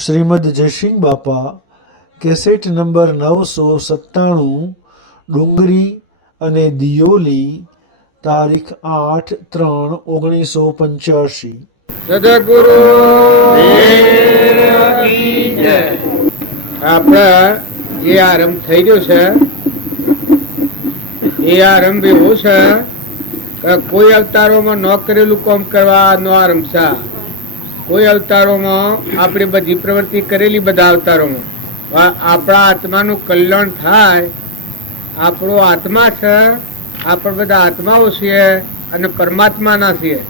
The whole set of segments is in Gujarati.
શ્રીમદ જયસિંહ બાપા કેસેટ નંબર 997 ડુંગરી અને દિયોલી તારીખ 8/3/1985। સદગુરુ આપણા જે આરંભ થઈ રહ્યો છે એ આરંભ એવું છે કે કોઈ અવતારોમાં ન કરેલું કામ કરવાનો આરંભ છે. કોઈ અવતારોમાં આપણે બધી પ્રવૃત્તિ કરેલી, બધા અવતારોમાં આપણા આત્માનું કલ્યાણ થાય. આપણો આત્મા છે, આપણે બધા આત્માઓ છીએ અને પરમાત્માના છીએ.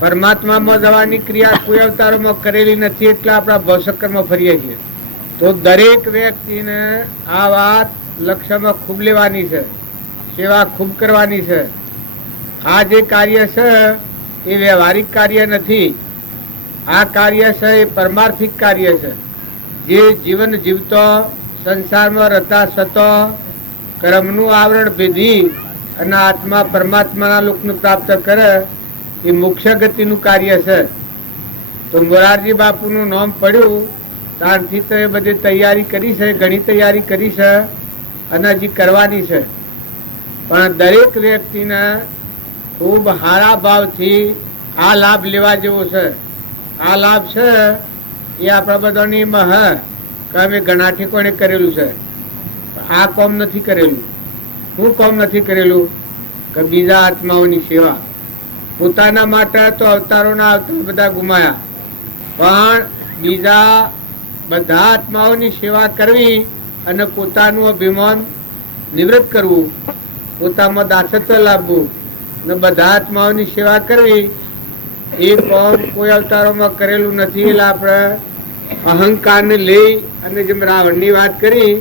પરમાત્મામાં જવાની ક્રિયા કોઈ અવતારોમાં કરેલી નથી, એટલે આપણા ભવસક્કરમાં ફરીએ છીએ. તો દરેક વ્યક્તિને આ વાત લક્ષ્યમાં ખૂબ લેવાની છે, સેવા ખૂબ કરવાની છે. આ જે કાર્ય છે એ વ્યવહારિક કાર્ય નથી. આ કાર્ય છે એ પરમાર્થિક કાર્ય છે. જે જીવન જીવતો, સંસારમાં રહેતા સતો, કર્મનું આવરણ ભેદી અને આત્મા પરમાત્માના લોકનું પ્રાપ્ત કરે એ મુખ્ય ગતિનું કાર્ય છે. તો મોરારજી બાપુનું નામ પડ્યું ત્યારથી તો એ બધી તૈયારી કરી છે, ઘણી તૈયારી કરી છે અને હજી કરવાની છે. પણ દરેક વ્યક્તિને ખૂબ સારા ભાવથી આ લાભ લેવા જેવો છે. આ લાભ છે એ આપણા બધાની હે કે અમે ઘણા ઠેકોણે કરેલું છે. આ કામ નથી કરેલું. શું કામ નથી કરેલું? કે બીજા આત્માઓની સેવા. પોતાના માટે તો અવતારોના અવતાર બધા ગુમાયા, પણ બીજા બધા આત્માઓની સેવા કરવી અને પોતાનું અભિમાન નિવૃત્ત કરવું, પોતામાં દાસત્વ લાવવું અને બધા આત્માઓની સેવા કરવી, એ કામ કોઈ અવતારોમાં કરેલું નથી. એટલે આપણે અહંકારને લઈ અને જેમ રાવણની વાત કરી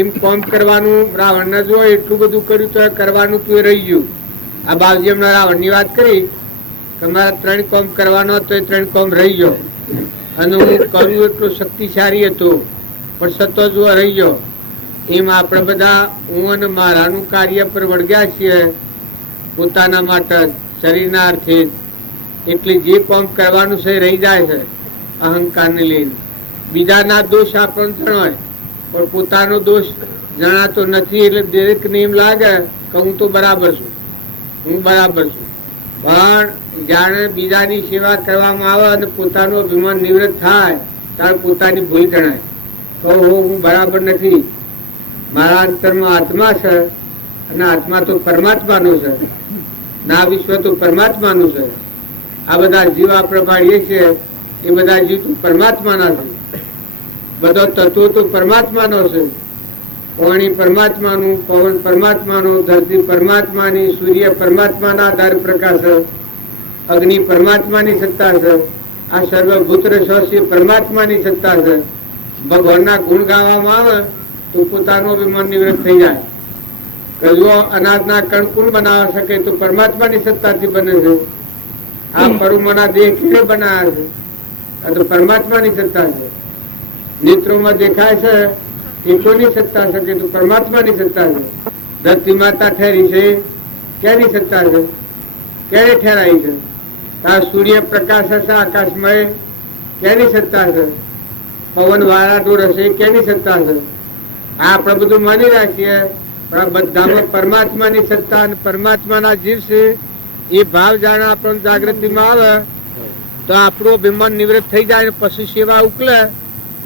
એમ કામ કરવાનું. રાવણને જો એટલું બધું કર્યું તો કરવાનું તો એ રહી ગયું. આ બાવજી હમણાં રાવણની વાત કરી કે મારે 3 કામ કરવાનો તો એ 3 કામ રહી ગયો. અને હું કરું એટલું શક્તિશાળી હતો પણ સતો જો રહી ગયો. એમ આપણે બધા હું અને મારાનું કાર્ય પર વળગ્યા છીએ પોતાના માટે, શરીરના અર્થે. એટલે જે કામ કરવાનું છે રહી જાય છે અહંકારને લઈને. બીજાના દોષ આપણને જણાય પણ પોતાનો દોષ જણાતો નથી. એટલે દરેકને એમ લાગે કે હું તો બરાબર છું, હું બરાબર છું. પણ જાણે બીજાની સેવા કરવામાં આવે અને પોતાનું અભિમાન નિવૃત્ત થાય ત્યારે પોતાની ભૂલ જણાય તો હું બરાબર નથી. મારા અંતરમાં આત્મા છે અને આત્મા તો પરમાત્માનો છે, ના વિશ્વ તો પરમાત્માનું છે. આ બધા જીવ આપણે પાડીએ છીએ એ બધા જીવ તો પરમાત્માના છે. બધો તત્વો તો પરમાત્માનો છે. પાણી પરમાત્માનું, પવન પરમાત્માનો, ધરતી પરમાત્માની, સૂર્ય પરમાત્માના આધાર પ્રકાશ છે, અગ્નિ પરમાત્માની સત્તા છે, આ સર્વભૂત રસોસી પરમાત્માની સત્તા છે. ભગવાનના ગુણ ગાવામાં આવે તો પોતાનું અભિમાન નિવૃત્ત થઈ જાય. જો અનાજના કણ કોણ બનાવી શકે તો પરમાત્માની સત્તાથી બને છે. આ પરુમના દેહ કેને બનાવે છે? આ તો પરમાત્માની સત્તા છે. નેત્રોમાં દેખાય છે એ કોની સત્તા છે? કે તો પરમાત્માની સત્તા છે. ધરતી માતા ઠેરી છે ક્યાંની સત્તા છે? ક્યારે ઠેરાઈ છે? આ સૂર્ય પ્રકાશ હશે આકાશમય ક્યાંની સત્તા છે? પવન વારાઢોર હશે ક્યાંની સત્તા છે? આ આપણે બધું માની રાખીએ પણ આ બધામાં પરમાત્માની સત્તા અને પરમાત્માના જીવ છે. એ ભાવ જાણે આપણને જાગૃતિમાં આવે તો આપણું અભિમાન નિવૃત્ત થઈ જાય. પશુ સેવા ઉકલે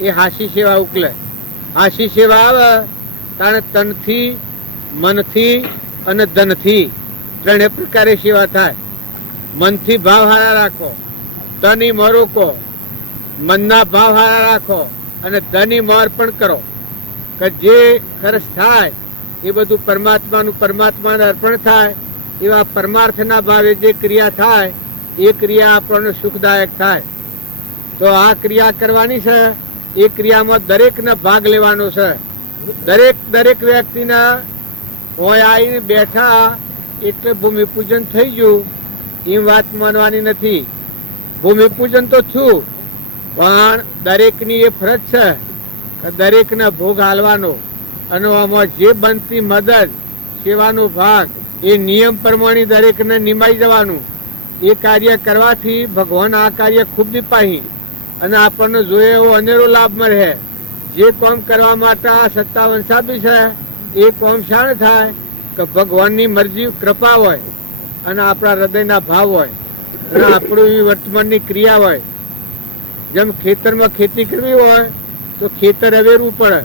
એ હાસી સેવા ઉકલે. હાસી સેવા આવે ત્યારે તનથી, મનથી અને ધનથી 3 પ્રકારે સેવા થાય. મનથી ભાવ હારા રાખો, તની મોર રોકો, મનના ભાવ હારા રાખો અને ધની મોર પણ કરો કે જે ખર્ચ થાય એ બધું પરમાત્માને અર્પણ થાય. એવા પરમાર્થના ભાવે જે ક્રિયા થાય એ ક્રિયા આપણને સુખદાયક થાય. તો આ ક્રિયા કરવાની છે. એ ક્રિયામાં દરેકને ભાગ લેવાનો છે. દરેક વ્યક્તિના હોય આવીને બેઠા એટલે ભૂમિપૂજન થઈ ગયું એ વાત માનવાની નથી. ભૂમિપૂજન તો થયું પણ દરેકની એ ફરજ છે કે દરેકને ભોગ હાલવાનો અને આમાં જે બનતી મદદ, સેવાનો ભાગ એ નિયમ પ્રમાણે દરેકને નિમાઈ જવાનું. એ કાર્ય કરવાથી ભગવાન આ કાર્ય ખૂબ દીપાહી અને આપણને જોઈએ એવો અનેરો લાભ મળે. જે કામ કરવા માટે આ 57 સાબી છે એ કામ શાણે થાય કે ભગવાનની મરજી કૃપા હોય અને આપણા હૃદયના ભાવ હોય અને આપણી વર્તમાનની ક્રિયા હોય. જેમ ખેતરમાં ખેતી કરવી હોય તો ખેતર અવેરવું પડે,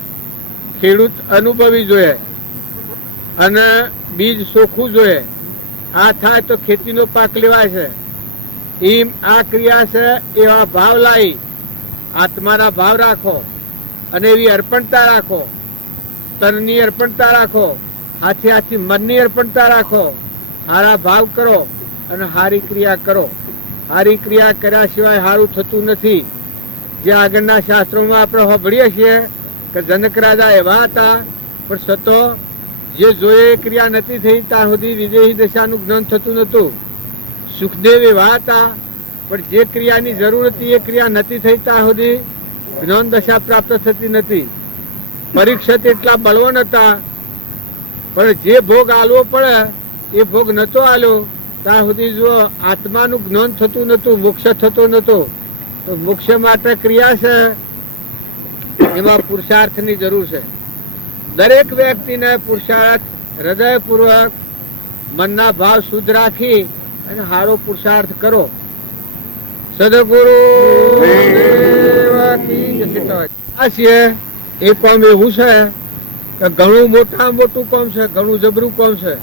ખેડૂત અનુભવી જોઈએ અને બીજ સોખવું જોઈએ. આ થાય તો ખેતીનો પાક લેવાય છે. એમ આ ક્રિયા છે. એવા ભાવ લાવી આત્માના ભાવ રાખો અને એવી અર્પણતા રાખો, તનની અર્પણતા રાખો, હાથી હાથી મનની અર્પણતા રાખો. સારા ભાવ કરો અને સારી ક્રિયા કરો. સારી ક્રિયા કર્યા સિવાય સારું થતું નથી. જે આગળના શાસ્ત્રોમાં આપણે સાંભળીએ છીએ કે જનક રાજા એવા હતા પણ સતો જે જોઈએ ક્રિયા નથી થઈ ત્યાં સુધી વિદેહી દશાનું જ્ઞાન થતું નહોતું. સુખદેવ એવા હતા પણ જે ક્રિયાની જરૂર હતી એ ક્રિયા નથી થઈ ત્યાં સુધી જ્ઞાન દશા પ્રાપ્ત થતી નથી. પરીક્ષિત એટલા બળવાન હતા પણ જે ભોગ આલવો પડે એ ભોગ નતો આલ્યો ત્યાં સુધી જો આત્માનું જ્ઞાન થતું નતું, મોક્ષ થતો નતો. તો મોક્ષ માટે ક્રિયા છે એમાં પુરુષાર્થની જરૂર છે. દરેક વ્યક્તિને પુરુષાર્થ હૃદયપૂર્વક મનના ભાવ શુદ્ધ રાખી અને સારો પુરુષાર્થ કરો. સદગુરુ એ કામ એવું છે કે ઘણું મોટું કામ છે, ઘણું જબરું કામ છે,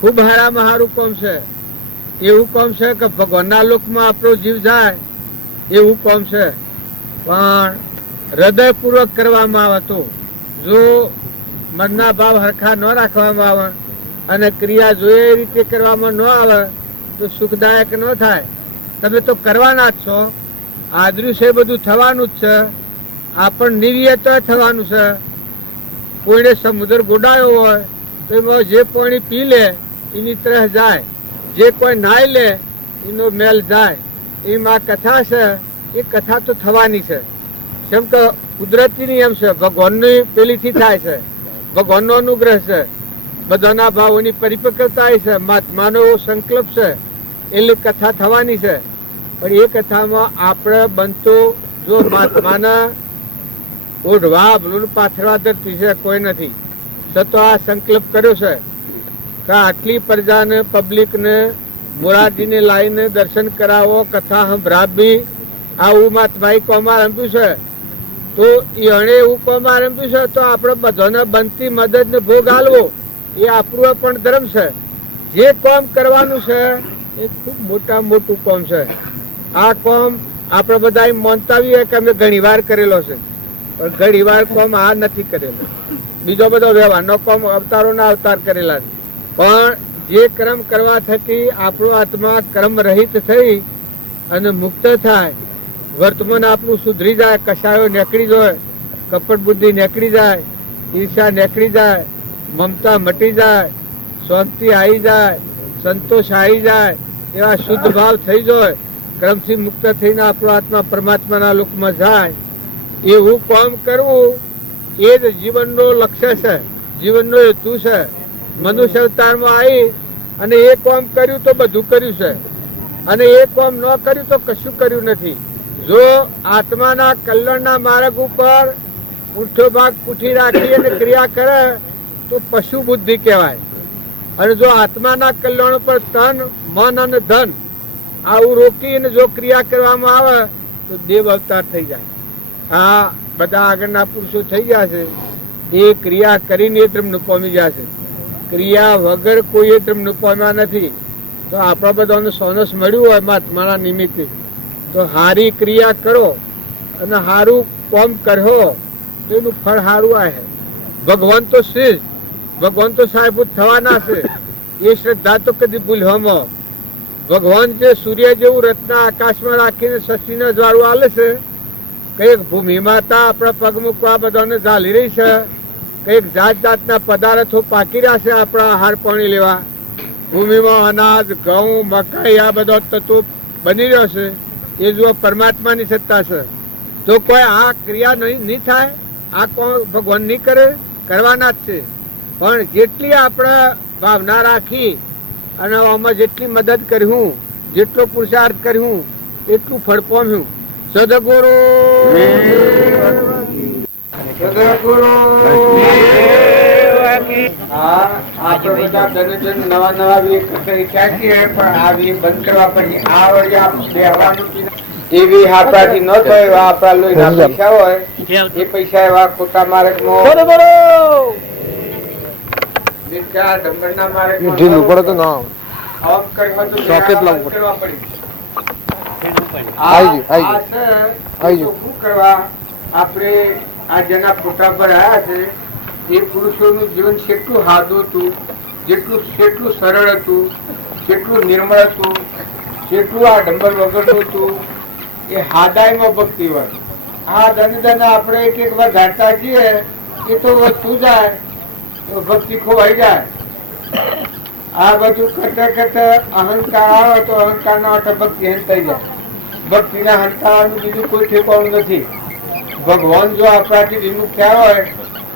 ખૂબ હારામાં સારું કામ છે. એવું કામ છે કે ભગવાનના લોકમાં આપણો જીવ જાય એવું કામ છે. પણ હૃદયપૂર્વક કરવામાં આવે તો, જો મનના ભાવ હરખા ન રાખવામાં આવે અને ક્રિયા જોઈએ એ રીતે કરવામાં ન આવે તો સુખદાયક ન થાય. તમે તો કરવાના જ છો, આદર્યું બધું થવાનું જ છે. આપણ નિર્યત થવાનું છે. કોઈને સમુદ્ર ગોડાયો હોય તો એમાં જે પાણી પી લે એની તરફ જાય, જે કોઈ નાઈ લે એનો મેલ જાય. એમ આ કથા છે એ કથા તો થવાની છે. કેમ કે કુદરતી નિયમ છે, ભગવાનની પેલીથી થાય છે, ભગવાનનો અનુગ્રહ છે, બધાના ભાવોની પરિપક્વતા છે, મહાત્માનો સંકલ્પ છે એટલે કથા થવાની છે. પણ એ કથામાં આપણે બનતો જો મહાત્માના ઓઢવા પાથરવા ધરતી છે કોઈ નથી. છતાં આ સંકલ્પ કર્યો છે કે આટલી પ્રજાને પબ્લિકને મોરારજીને લાવીને દર્શન કરાવો, કથા સંભળાવી. આવું મહાત્માએ કોમ આરંભ્યું છે તો એણે એવું કોમ આરંભ્યું છે તો આપણે બધાને બનતી મદદ ને ભોગ આલવો એ આપણું પણ ધર્મ છે. જે કામ કરવાનું છે એ ખૂબ મોટું કામ છે. આ કામ આપણે બધા માનતા આવીએ કે અમે ઘણી વાર કરેલો છે, પણ ઘણી વાર કામ આ નથી કરેલો. બીજો બધો વ્યવહારનો કામ અવતારોના અવતાર કરેલા છે. પણ જે કર્મ કરવા થકી આપણો આત્મા કર્મ રહિત થઈ અને મુક્ત થાય, વર્તમાન આપણું સુધરી જાય, કશાયો નીકળી જાય, કપટ બુદ્ધિ નીકળી જાય, ઈર્ષા નીકળી જાય, મમતા મટી જાય, શાંતિ આવી જાય, સંતોષ આવી જાય, એવા શુદ્ધ ભાવ થઈ જાય, કર્મથી મુક્ત થઈને આપણો આત્મા પરમાત્માના લોકમાં જાય. એવું કામ કરવું એ જ જીવનનો લક્ષ્ય છે, જીવનનો હેતુ છે. મનુષ્ય અવતારમાં આવી અને એ કામ કર્યું તો બધું કર્યું છે અને એ કામ ન કર્યું તો કશું કર્યું નથી. જો આત્માના કલ્યાણના માર્ગ ઉપર ઊંઠો ભાગ પૂઠી રાખી અને ક્રિયા કરે તો પશુ બુદ્ધિ કહેવાય. અને જો આત્માના કલ્યાણ પર તન, મન અને ધન આવું રોકીને જો ક્રિયા કરવામાં આવે તો દેવ અવતાર થઈ જાય. આ બધા આગળના પુરુષો થઈ ગયા છે એ ક્રિયા કરીને એ ધર્મને પામી ગયા છે. ક્રિયા વગર કોઈ એ ધર્મને પામ્યા નથી. તો આપણા બધાને સોનસ મળ્યું હોય મહાત્માના નિમિત્તે તો સારી ક્રિયા કરો અને સારું કામ કર્યો તો એનું ફળ સારું આવે. ભગવાન તો શ્રેષ્ઠ, ભગવાન તો સાહેબૂત થવાના છે એ શ્રદ્ધા તો કદી ભૂલવામાં. ભગવાન જે સૂર્ય જેવું રત્ન આકાશમાં રાખીને શશીને જ્વાળું આલે છે, કઈક ભૂમિ માતા આપણા પગ મૂકવા બધાને ઝાલી રહી છે, કઈક જાત જાતના પદાર્થો પાકી રહ્યા છે આપણા આહાર પાણી લેવા. ભૂમિમાં અનાજ, ઘઉં, મકાઈ આ બધા તત્વો બની રહ્યો છે. એ જો પરમાત્માની સત્તા છે તો કોઈ આ ક્રિયા નહીં થાય, આ કોણ ભગવાન નહીં કરે, કરવાના જ છે. પણ જેટલી આપણે ભાવના રાખી અને આમાં જેટલી મદદ કર્યું, જેટલો પુરુષાર્થ કર્યું એટલું ફળ પામ્યું. સદગુરુ સદગુરુ હા, આપણે બધા દરેક નવા નવા ક્યાંથી પણ આવી બંધ કરવા પછી આ વળી બેહવાનું એવી આપણાથી ન થાય. આપણા લોહીના પૈસા હોય એ પૈસા એવા ખોટા માર્ગમાં ડંબરના માર્ગમાં આપણે આ જેના ફોટા પર આવ્યા છે એ પુરુષોનું જીવન કેટલું સાદું હતું, કેટલું સરળ હતું, કેટલું નિર્મળ હતું, કેટલું આ ડંબર વગરનું હતું. એ હાદાયમાં ભક્તિ હોય. આ ધન આપણે એક એક વાર ધારતા જઈએ એ તો વસ્તુ જાય તો ભક્તિ ખોવાઈ જાય. આ બધું કરતા કરતા અહંકાર આવે તો અહંકાર નો અર્થ ભક્તિ હંતાઈ જાય. ભક્તિના હંતાવાનું બીજું કોઈ ઠેકાણું નથી. ભગવાન જો આપણાથી વિમુખ્યા હોય,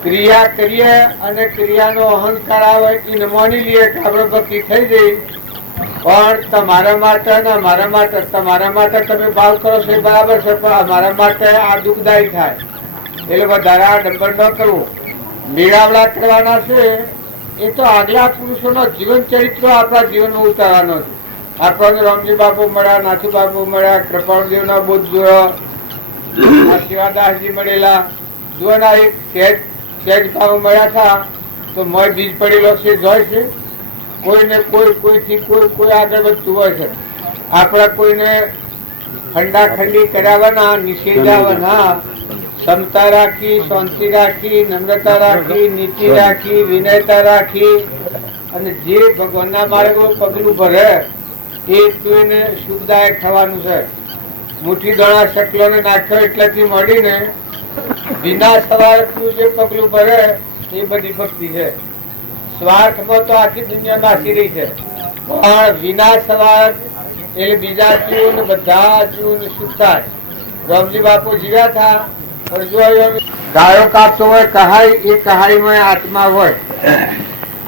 ક્રિયા કરીએ અને ક્રિયાનો અહંકાર આવે એને માની લઈએ કે આપણે ભક્તિ થઈ ગઈ, પણ તમારા માટે ને મારા માટે, તમારા માટે તમે ભાવ કરો છો એ બરાબર છે, પણ અમારા માટે આ દુઃખદાયી થાય એટલે વધારે આ ડંબર ન કરવું. મેળાવડા કરવાના છે એ તો આગલા પુરુષોનો જીવન ચરિત્ર આપણા જીવનમાં ઉતારવાનો છે. આપણને રામજી બાપુ મળ્યા, નાથુ બાપુ મળ્યા, કૃપાળદેવના બોધ જોયો, શિવાદાસજી મળેલા, જોના એક સહેજ ભાવ મળ્યા હતા તો મય બીજ પડેલો છે જોય છે. કોઈને કોઈથી કોઈ આગળ વધતું હોય છે. આપણે કોઈને ખંડાખંડી કરાવવાના, નિષેધાવાના, ક્ષમતા રાખી, શાંતિ રાખી, નમ્રતા રાખી, નીતિ રાખી, વિનયતા રાખી અને જે ભગવાનના માર્ગમાં પગલું ભરે એ કોઈને સુખદાયક થવાનું છે. મુઠ્ઠી દણા શકલોને નાખ્યો એટલાથી મળીને વિના સવારનું જે પગલું ભરે એ બધી ભક્તિ છે. સ્વાર્થમાં તો આખી દુનિયા નાસી રહી છે, પણ વિના સ્વાર્થ એટલે બીજા જીવ બધા જીવ સુખ થાય. રામજી બાપુ જીવ્યા હતા પણ જો ગાયો કાપતો હોય કહાઈ, એ કહાઈમાં આત્મા હોય.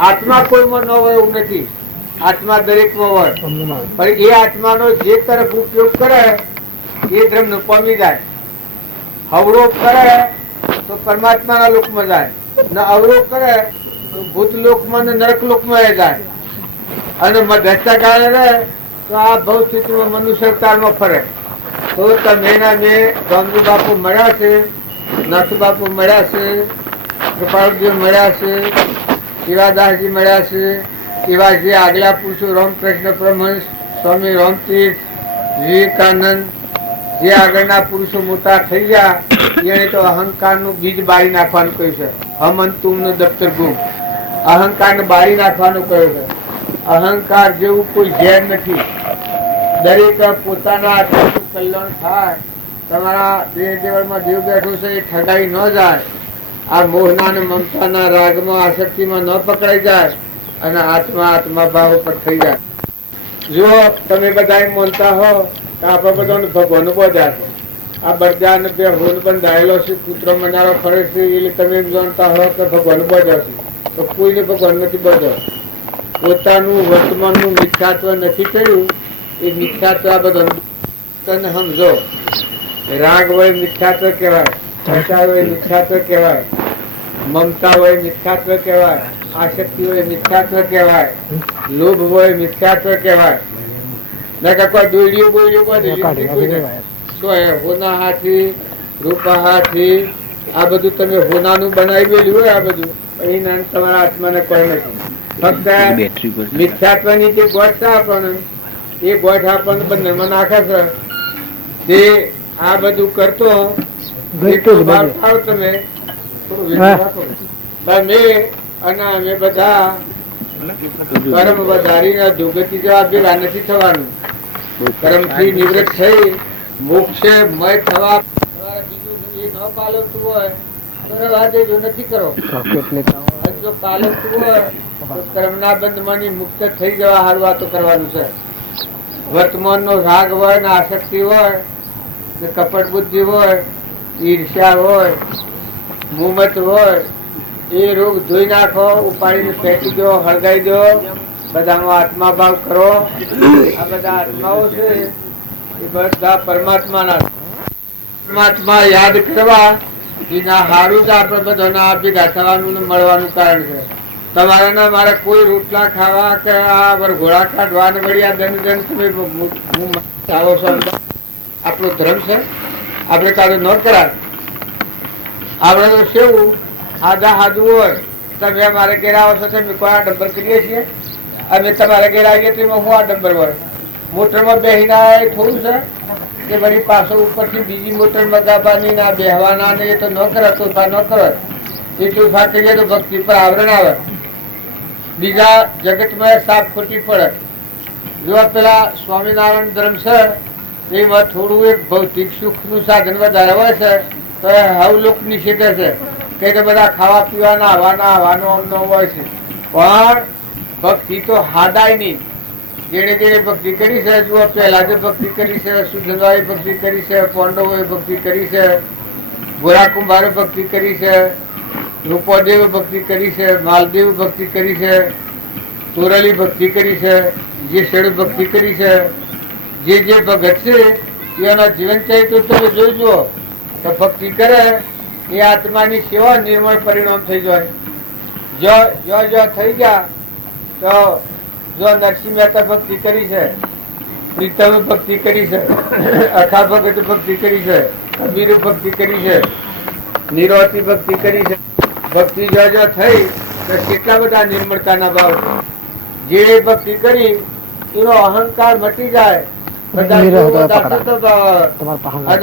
આત્મા કોઈમાં ન હોય એવું નથી, આત્મા દરેકમાં હોય, પણ એ આત્માનો જે તરફ ઉપયોગ કરે એ ધર્મ પામી જાય. અવરોધ કરે તો પરમાત્માના લોકમાં જાય, ને અવરોધ કરે તો ભૂત લોકમાં ને નરક લોકમાં જાય, અને મધ્યસ્થ ગાળે રહે તો આ ભવ સ્થિતિમાં મનુષ્ય અવતારમાં ફરે. તો તમે રામજી બાપુ મળ્યા છે, નાથુ બાપુ મળ્યા છે, કૃપાળદેવ મળ્યા છે, શિવાદાસજી મળ્યા છે, એવા જે આગલા પુરુષો રામકૃષ્ણ પરમહંસ, સ્વામી રામતીર્થ, વિવેકાનંદ, જે આગળના પુરુષો મોટા થઈ ગયા એને તો અહંકારનું બીજ બાળી નાખવાનું કહ્યું છે. હમંતુમનું દફતર ગુમ, અહંકારને બાળી નાખવાનું કહ્યું છે. અહંકાર જેવું કોઈ ઝેર નથી. દરેક પોતાના આત્માનું કલ્યાણ થાય. તમારા દેહ દેવળમાં દેવ બેઠું છે એ ઠગાઈ ન જાય, આ મોહના અને મમતાના રાગમાં આસક્તિમાં ન પકડાઈ જાય અને આત્મા ભાવ ઉપર થઈ જાય. જો તમે બધા માનતા હો તો આપણે બધાને ભગવાન બોધ્યા છે. આ બરદાન બે હોલ બંધાયેલો છે, પુત્ર મનારો ફરે છે, એટલે તમે એમ જાણતા હો કે ભગવાન બોધ્યા છે, તો કોઈને ભગવાન નથી બોધ્યો. પોતાનું વર્તમાનનું મિથ્યાત્વ નથી કર્યું એ મિથ્યાત્વ આ બધા તને સમજો. રાગ હોય મિથ્યાત્વ કહેવાય, હર્ષા હોય મિથ્યાત્વ કહેવાય, મમતા હોય મિથ્યાત્વ કહેવાય, આસક્તિ હોય મિથ્યાત્વ કહેવાય, લોભ હોય મિથ્યાત્વ કહેવાય. કોઈ દોડ્યું બોડ્યું બધું હોના હાથી, રૂપા હાથી, આ બધું તમે હોનાનું બનાવેલું હોય, આ બધું અહીં તમારા આત્માને કોઈ નથી. ફક્ત મિથ્યાત્વની જે ગોઠ છે આપણને એ ગોઠ આપણને બંધનમાં નાખે છે. જે આ બધું કરતો તમે અમે બધા કર્મ વધારીને દુર્ગતિ જવા ભેગા નથી થવાનું. કર્મ થી નિવૃત્ત થઈ મોક્ષે મય થવા બીજું એ ન પાલવતું હોય તો રવા દેજો, નથી કરો. જો પાલવતું હોય તો કર્મના બંધમાંથી મુક્ત થઈ જવા હારું વાતો કરવાનું છે. વર્તમાન નો રાગ હોય ને આસક્તિ હોય, કપટ બુદ્ધિ હોય, ઈર્ષ્યા હોય, મુમત હોય, એ રોગ ધોઈ નાખો, ઉપાડીને ફેંકી દો, હળગાઈ દો. બધાનો આત્મા ભાવ કરો. આ બધા આત્માઓ છે એ બધા પરમાત્માના પરમાત્મા યાદ કરવા એના હારું જ આપણે બધાના ભેગા થવાનું ને મળવાનું કારણ છે. તમારે ને મારે કોઈ રોટલા ખાવા કે આ વરઘોડા કાઢવા ને વળી આ દંડ તમે આવો છો. આપણો ધર્મ છે, આપણે કાઢો ન કરાય. આપણે તો કેવું આધા હાજુ હોય, તમે અમારે ઘેર આવો છો તમે કોઈ આ ડંબર કરીએ છીએ, અમે તમારા ઘેર આવીએ તો એમાં હું આ ડંબર હોય મોટરમાં બેહીને થોડું છે કે વળી પાછો ઉપરથી બીજી મોટર મગાવવાની ના બેહવાના ને એ તો ન કરે તોફા ન કરે. એ તોફા કરીએ તો ભક્તિ પર આવરણ આવે, બીજા જગતમાં સાફ ખોટી પડે. જો પેલા સ્વામિનારાયણ ધર્મ છે એમાં થોડું એક ભૌતિક સુખનું સાધન વધારે હોય છે તો એ હવ લોક નિષેધે છે કે બધા ખાવા પીવાના આવવાનો અમનો હોય છે. પણ ભક્તિ તો હાડાય નહીં. જેને જેને ભક્તિ કરી છે, જુઓ પહેલા જે ભક્તિ કરી છે, સુધનવાએ ભક્તિ કરી છે, પાંડવોએ ભક્તિ કરી છે, ગોરા કુંભારે ભક્તિ કરી છે, રૂપોદેવે ભક્તિ કરી છે, માલદેવ ભક્તિ કરી છે, તોરલી ભક્તિ કરી છે, જે શેડ ભક્તિ કરી છે. જે જે ભગત છે એના જીવન ચરિત્ર તમે જોઈ જુઓ તો ભક્તિ કરે એ આત્માની સેવા નિર્મળ પરિણામ થઈ જાય. જો થઈ ગયા તો જો નરસિંહ મહેતા ભક્તિ કરી છે, પ્રીતમ ભક્તિ કરી છે, અખા ભગત ભક્તિ કરી છે, કબીર ભક્તિ કરી છે, નિરોતી ભક્તિ કરી છે. ભક્તિ જો થઈ તો કેટલા બધા નિર્મળતાના ભાવ. જે ભક્તિ કરી એનો અહંકાર મટી જાય. અને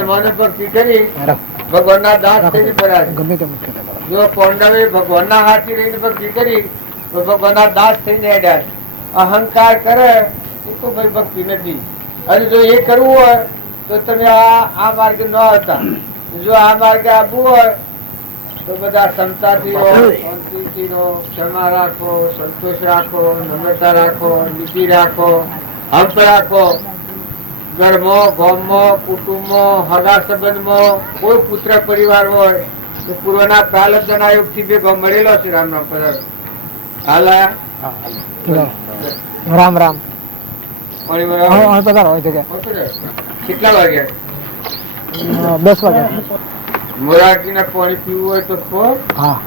મને ભક્તિ કરી ભગવાનના દાસ થઈને ભરાય. જો પાંડવે ભગવાનના હાથી રહીને ભક્તિ કરી તો ભગવાનના દાસ થઈને હેડ્યા. અહંકાર કરે તો ભાઈ ભક્તિ નથી. અને જો એ કરવું હોય તો તમે આ માર્ગે ન આવતા. જો આ માર્ગે આવવું હોય તો બધા ક્ષમતાથી રહો, શાંતિથી રહો, ક્ષમા રાખો, સંતોષ રાખો, નમ્રતા રાખો, નીતિ રાખો, હંપ રાખો. ઘરમાં, ગામમાં, કુટુંબમાં, હગા સંબંધમાં કોઈ પુત્ર પરિવાર હોય તો પૂર્વના પ્રાલબ્ધના યોગથી ભેગો મળેલો છે. રામ રામ પધારો. હાલા રામ રામ. કેટલા વાગ્યા? 10 વાગ્યા. મોરારજી ના પાણી પીવું હોય તો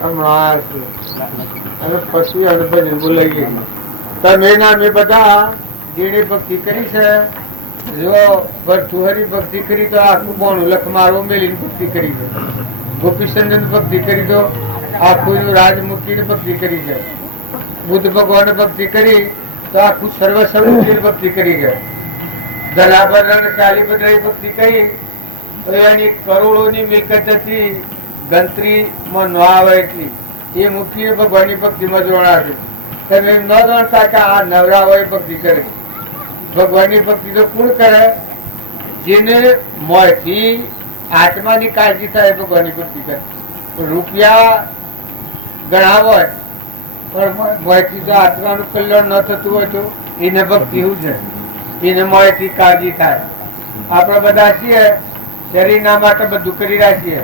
હમણાં અને પછી અને ભજન બોલાવીએ. તમે ના મેં બધા જેને ભક્તિ કરી છે, જો ભરતુહરી ભક્તિ કરી તો આખું બોણું લખમારો મેલીને ભક્તિ કરી છે. ગોપીચંદન ભક્તિ કરી તો આખું રાજમુખી ભક્તિ કરી છે. બુદ્ધ ભગવાન ભક્તિ કરી તો આખું સર્વ ભક્તિ કરી છે. ધરાભરણ ચાલી બધા ભક્તિ કરી તો એની કરોડોની મિલકત હતી, ગણતરીમાં ન આવે એટલી. એ મુખી ભગવાનની ભક્તિમાં જોડાશે. તમે એમ ન જાણતા કે આ નવરા હોય ભક્તિ કરે. ભગવાનની ભક્તિ તો કોણ કરે? જેને મોયથી આત્માની કાળજી થાય ભગવાનની ભક્તિ કરે. રૂપિયા ઘણા હોય પણ મોયથી જો આત્માનું કલ્યાણ ન થતું હોય તો એને ભક્તિ શું છે? એને મોયથી કાળજી થાય. આપણે બધા છીએ શરીરના માટે બધું કરી રાખીએ.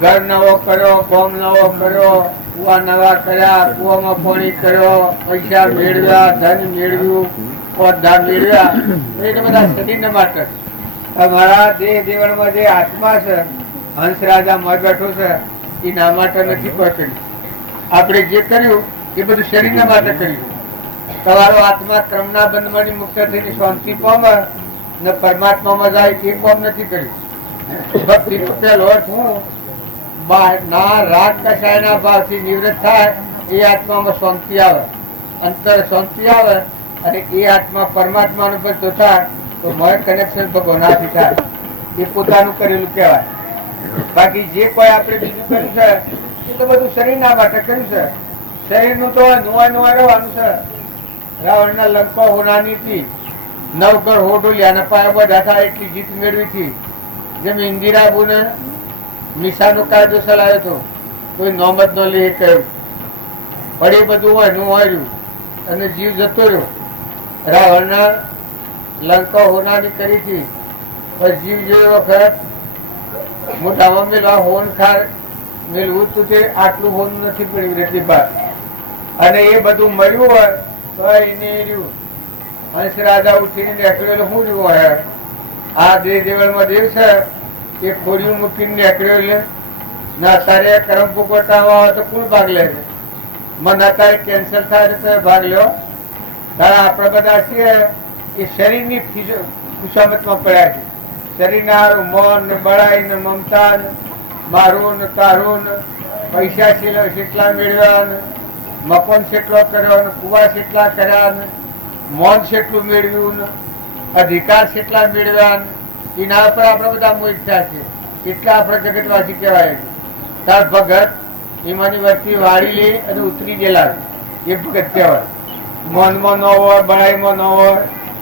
ઘર નવો કર્યો, ગોમ નવો કર્યો, કુવા નવા કર્યા, કુવામાં પાણી કર્યો, પૈસા મેળવ્યા, ધન મેળવ્યું, પોધા મેળવ્યા, એ બધા શરીરના માટે. તમારા દેહ જીવનમાં જે આત્મા છે, હંસ રાજા મોય બેઠો છે, એના માટે નથી પકડ્યું. આપણે જે કર્યું એ બધું શરીરના માટે કર્યું. તમારો આત્મા ક્રમના બંધમાંથી મુક્ત થઈને શાંતિ પામે ને પરમાત્મામાં જાય એ કામ નથી કર્યું. ભક્તિ પેલો અર્થ હું ના રાગ કસાયના ભાવથી નિવૃત્ત થાય એ આત્મામાં શાંતિ આવે, અંતર શાંતિ આવે અને એ આત્મા પરમાત્માનું બધો થાય તો મોય કનેક્શન ભગવાનથી થાય. એ પોતાનું કરેલું કહેવાય. બાકી જે કોઈ આપણે બીજું કર્યું છે એ તો બધું શરીરના માટે કર્યું છે. શરીરનું તો નોય રહેવાનું છે. રાવણના લંકો હોનાની હતી, નવગઢ હોડોલિયાના પાયા બધા થાય એટલી જીત મેળવી હતી. જેમ ઇન્દિરાબુને નિશાનો કાયદો ચલાવ્યો હતો, કોઈ નોમત ન લે કહ્યું, પણ એ બધું હોય નું હાર્યું અને જીવ જતો રહ્યો. રાવણના લંકા હોનાની કરી હતી પણ જીવ જે વખત મોટામાં મેળવા હોન ખાર મેળવું તું તે આટલું હોન નથી પડ્યું એટલી બાર. અને એ બધું મળ્યું હોય તો એને રહ્યું. હંસ રાજા ઉઠીને નીકળેલો શું રહ્યું હોય? આ દેહ દેવળમાં દેવ છે એ ખોડિયું મૂકીને નીકળ્યો એટલે ના અત્યારે કરમ ભોગવટામાં આવે તો કોણ ભાગ લે છે? મને અત્યારે કેન્સર થાય તો ભાગ લ્યો. તારા આપણે બધા છીએ એ શરીરની ખુશામતમાં પડ્યા છે. શરીરના મન ને બળાઈ ને મમતા ને મારું ને તારું ને પૈસા કેટલા મેળવ્યા ને મકાન કેટલો કર્યો ને કુવા કેટલા કર્યા ને મૌન કેટલું મેળવ્યું ને અધિકાર કેટલા મેળવ્યા ને એના પર આપણે બધા મોહિતા છે. એટલા આપણે જગતવાસી કહેવાય છે. તાર ભગત એમાંની વસ્તી વાળી લે અને ઉતરી ગયેલા એ ભગત કહેવાય. મનમાં ન હોય, બળાઈમાં ન હોય,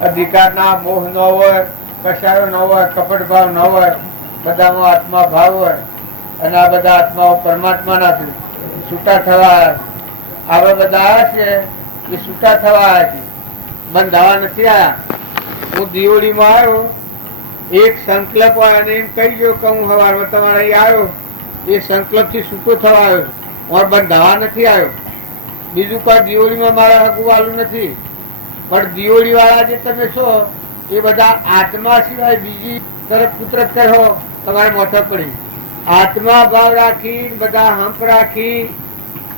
અધિકારના મોહ ન હોય, કશાયો ન હોય, કપટ ભાવ ન હોય, બધામાં આત્મા ભાવ હોય અને આ બધા આત્માઓ પરમાત્માના છે. છૂટા થવા આવા બધા આવ્યા છે એ છૂટા થવા આવ્યા છે, બંધાવા નથી આવ્યા. હું દિયોળીમાં આવ્યો, એક સંકલ્પ હોય અને એમ કહી ગયો કે હું સવારમાં તમારે અહીં આવ્યો, એ સંકલ્પથી છૂટો થવા આવ્યો, હું બંધાવા નથી આવ્યો. બીજું કોઈ દિયોળીમાં મારા હગું વાલું નથી, પણ દિયોળી વાળા જે તમે છો એ બધા આત્મા સિવાય બીજી તરફ કુતરત કરો તમારે મોઢા પડી. આત્મા ભાવ રાખી, બધા હંપ રાખી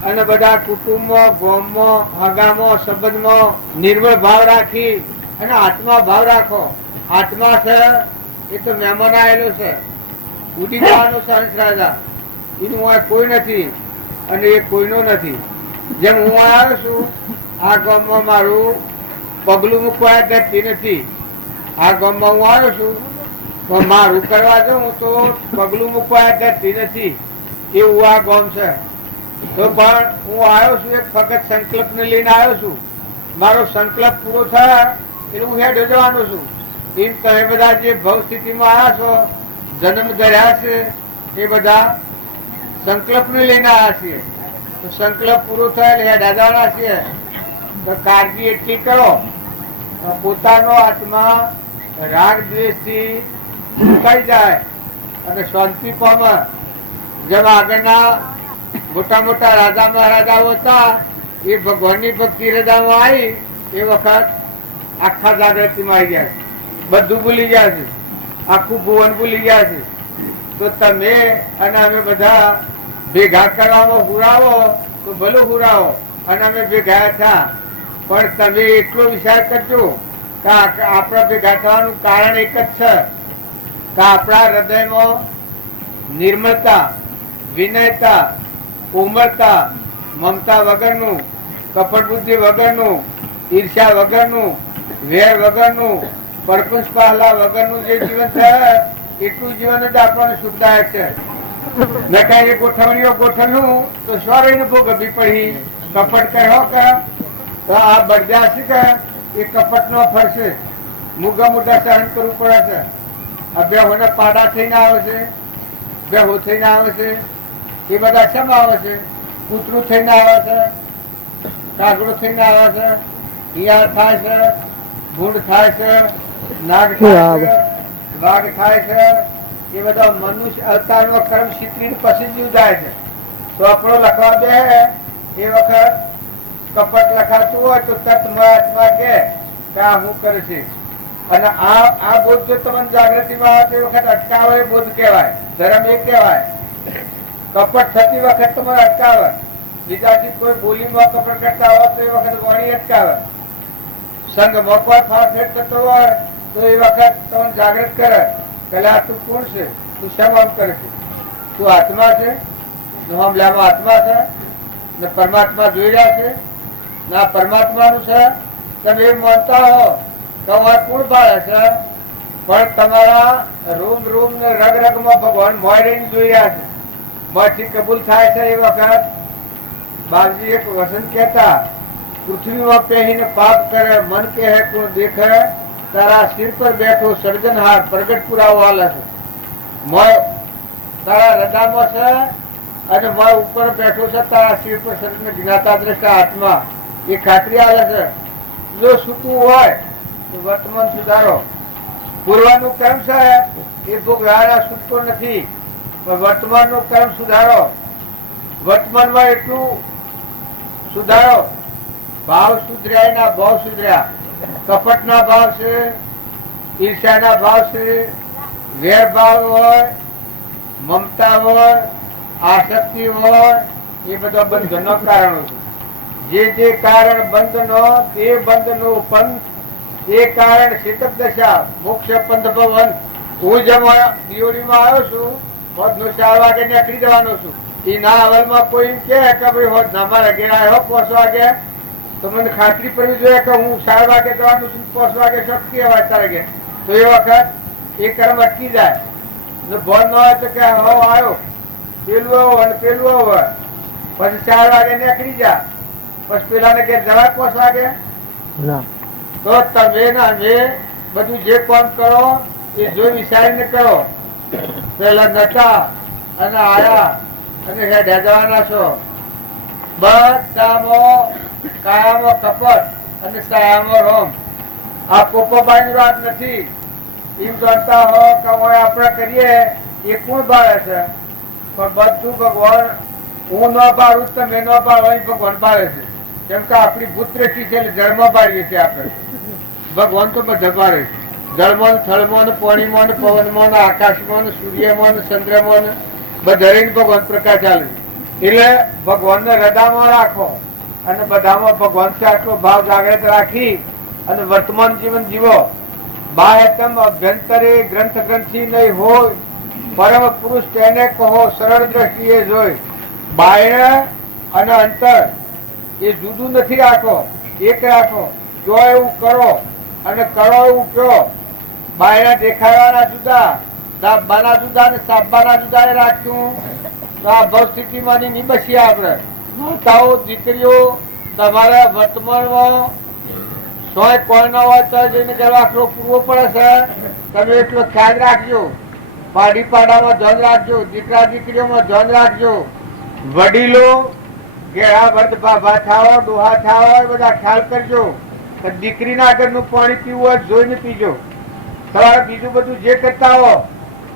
અને બધા કુટુંબમાં, ગામમાં, હગામાં, સંબંધમાં નિર્મળ ભાવ રાખી અને આત્મા ભાવ રાખો. આત્મા છે એ તો મહેમાન આવેલો છે, ઉડી જવાનો સંસ રાજા, એનું કોઈ નથી અને એ કોઈનો નથી. જેમ હું આવ્યો છું આ ગામમાં મારું પગલું મૂકવા ગતિ નથી. આ ગામમાં હું આવ્યો છું પણ મારું કરવા જાઉં તો પગલું મૂકવા ગતિ નથી. એવું આ ગામ છે. તો પણ હું આવ્યો છું એક ફક્ત સંકલ્પ ને લઈને આવ્યો છું. મારો સંકલ્પ પૂરો થાય એટલે હું હેડ જવાનો છું. એમ તમે બધા જે ભવ સ્થિતિમાં આવ્યા છો, જન્મ ધર્યા છે, એ બધા સંકલ્પ ને લઈને આવ્યા છીએ. તો સંકલ્પ પૂરો થાય એટલે હેડ જવાના છીએ. તો કાળજી એટલી કરો પોતાનો આત્મા રાગ દ્વેષ થી મુકાઈ જાય અને શાંતિ પામે. જેમ આગળના મોટા મોટા રાજા મહારાજાઓ હતા એ ભગવાનની ભક્તિ હૃદયમાં આવી એ વખત આખા જાગૃતિમાં આવી ગયા છે, બધું ભૂલી ગયા છે, આખું ભુવન ભૂલી ગયા છે. તો તમે અને અમે બધા ભેગા કરવામાં હુરાવો તો ભલે હુરાવો અને અમે ભેગા થયા, પણ તમે એટલો વિચાર કરજો કે આપણા ભેગા થવાનું કારણ એક જ છે કે આપણા હૃદયમાં નિર્મળતા, વિનયતા, કોમળતા, મમતા વગરનું, કપટ બુદ્ધિ વગરનું, ઈર્ષ્યા વગરનું, વેર વગરનું, પરપુંસ પહલા વગરનું જે જીવન છે એટલું જીવન જ આપણને સુખદાયક છે. મેં કઈ ગોઠવણીઓ ગોઠવ્યું તો સ્વરને ભોગવવી પડી. કપટ કહો કે તો આ બરદાસ્ત કે એ કપટ નો ફરશે, મુગા મુદ્દા સહન કરવું પડે છે. આ બે હોને પાડા થઈને આવે છે, બે હો થઈને આવે છે, એ બધા શેમ આવે છે? કૂતરું થઈને આવે છે, કાગડો થઈને આવે છે, હિયાર થાય છે, ભૂંડ થાય છે, નાગ થાય છે, વાઘ થાય છે. એ બધા મનુષ્ય અવતારનો કર્મ શીખવીને પછી જીવ જાય છે. તો આપણો લખવા દે એ વખત કપટ લખાતું હોય તો તત્મા કે આ હું કરે છે. અને આ બોધ જો તમને જાગૃતિમાં આવે તો એ વખત અટકાવે એ બોધ કહેવાય, ધર્મ એ કહેવાય. કપટ થતી વખત તમે અટકાવે, બીજાથી કોઈ બોલીમાં કપટ કરતા હોય તો એ વખત વાણી અટકાવે. સંઘમાં કોઈ ફાફેટ થતો હોય તો એ વખત તમને જાગૃત કરે કે તું કોણ છે, તું શેમ આમ કરે છે, તું આત્મા છે, મામલામાં આત્મા છે ને પરમાત્મા જોઈ રહ્યા છે ને આ પરમાત્માનું છે. તમે એમ માનતા હો તમારે કોણ ભાળે છે, પણ તમારા રૂમ રૂમ ને રગ રગમાં ભગવાન મોય રહીને જોઈ રહ્યા છે. મોયથી કબૂલ થાય છે એ વખત બાપજી એક વસન કહેતા, પૃથ્વીમાં પહેરીને પાપ કરે મન કે હે કોણ દેખે, તારા સિર પર બેઠો સર્જનહાર પ્રગટ પુરાવો હાલે છે. મોય તારા હૃદયમાં છે અને મોય ઉપર બેઠો છે તારા સિર પર સર્જન જ્ઞાતા દ્રષ્ટા આત્મા, એ ખાતરી હાલે છે. જો સૂકવું હોય તો વર્તમાન સુધારો. પૂર્વનું કર્મ છે એ ભોગવ્યાના છૂટકો નથી, પણ વર્તમાનનું કર્મ સુધારો. વર્તમાનમાં એટલું સુધારો, ભાવ સુધર્યા એના ભાવ સુધર્યા. કપટના ભાવ છે, ઈર્ષ્યાના ભાવ છે, વેર ભાવ હોય, મમતા હોય, આસક્તિ હોય, એ બધા બંધનો કારણો છે. જે કારણ બંધનો તે બંધનો પંથ, એ કારણ શીતક દશા મોક્ષ પંથ ભવન. હું જેમ દિયોળીમાં આવ્યો છું, હોદનો 4 વાગે નીકળી જવાનો છું. એ ના અવલમાં કોઈ એમ કે ભાઈ હોદ અમારા ઘેર આવ્યો 5 વાગે, તો મને ખાતરી પડવી જોઈએ કે હું 4 વાગે જવાનું છું, 5 વાગે શક્તિ અવાજ તારે ઘેર. તો એ વખત એ કર્મ અટકી જાય. ભોન ન હોય તો કે હો આવ્યો પેલું આવો અને પેલું આવો, પછી 4 વાગે નીકળી જા, પછી પેલાને ઘેર જવાય 5 વાગે. ના. તો તમે ને અમે બધું જે કામ કરો એ જોઈ વિચારીને કરો. પેલા નતા અને આયા અને હેડ્યા જવાના છો. બધામાં કાયામાં કપટ અને સાયામાં રોમ. આ પોપાબાઈની વાત નથી. એમ જાણતા હો કે આપણે કરીએ એ કોણ ભાવે છે, પણ બધું ભગવાન હું ન ભાડું તમે ન ભાડો ભગવાન ભાવે છે. કેમ કે આપણી ભૂતદ્રષ્ટિ છે એટલે જળમાં ભાડીએ છીએ આપણે. ભગવાન તો બધા ભાવે છે. જળમાં, થળમાં, પાણીમાં, પવનમાં, આકાશમાં, સૂર્યમાં, ચંદ્રમાં બધા ભગવાન પ્રકાશ ચાલે છે. એટલે ભગવાનને હૃદયમાં રાખો અને બધામાં ભગવાન છે આટલો ભાવ જાગૃત રાખી અને વર્તમાન જીવન જીવો. બાહ્યતમ અભ્યંતરે ગ્રંથ ગ્રંથિ નહીં હોય, પરમ પુરુષ તેને કહો સરળ દ્રષ્ટિએ જોઈ. બાહ્ય અને અંતર એ જુદું નથી રાખો, એક રાખો. જો એવું કરો અને કરો એવું કહો. બાહ્ય દેખાવાના જુદા, સાબાના જુદા અને સાબાના જુદા રાખ્યું તો આ ભવ સ્થિતિમાં નહીં બસીએ આપણે. માતાઓ, દીકરીઓ, તમારા વર્તમાનમાં સોય કોઈ ન હોય તો જઈને આખરો પૂરવો પડે છે. તમે એટલો ખ્યાલ રાખજો. પાડી પાડામાં ધ્યાન રાખજો, દીકરા દીકરીઓમાં ધ્યાન રાખજો. વડીલો ઘેરા વર્ગ ભાભા થાઓ, ડોહા થાઓ, એ બધા ખ્યાલ કરજો. દીકરીના આગળનું પાણી પીવું હોય જોઈને પીજો. તમારે બીજું બધું જે કરતા હો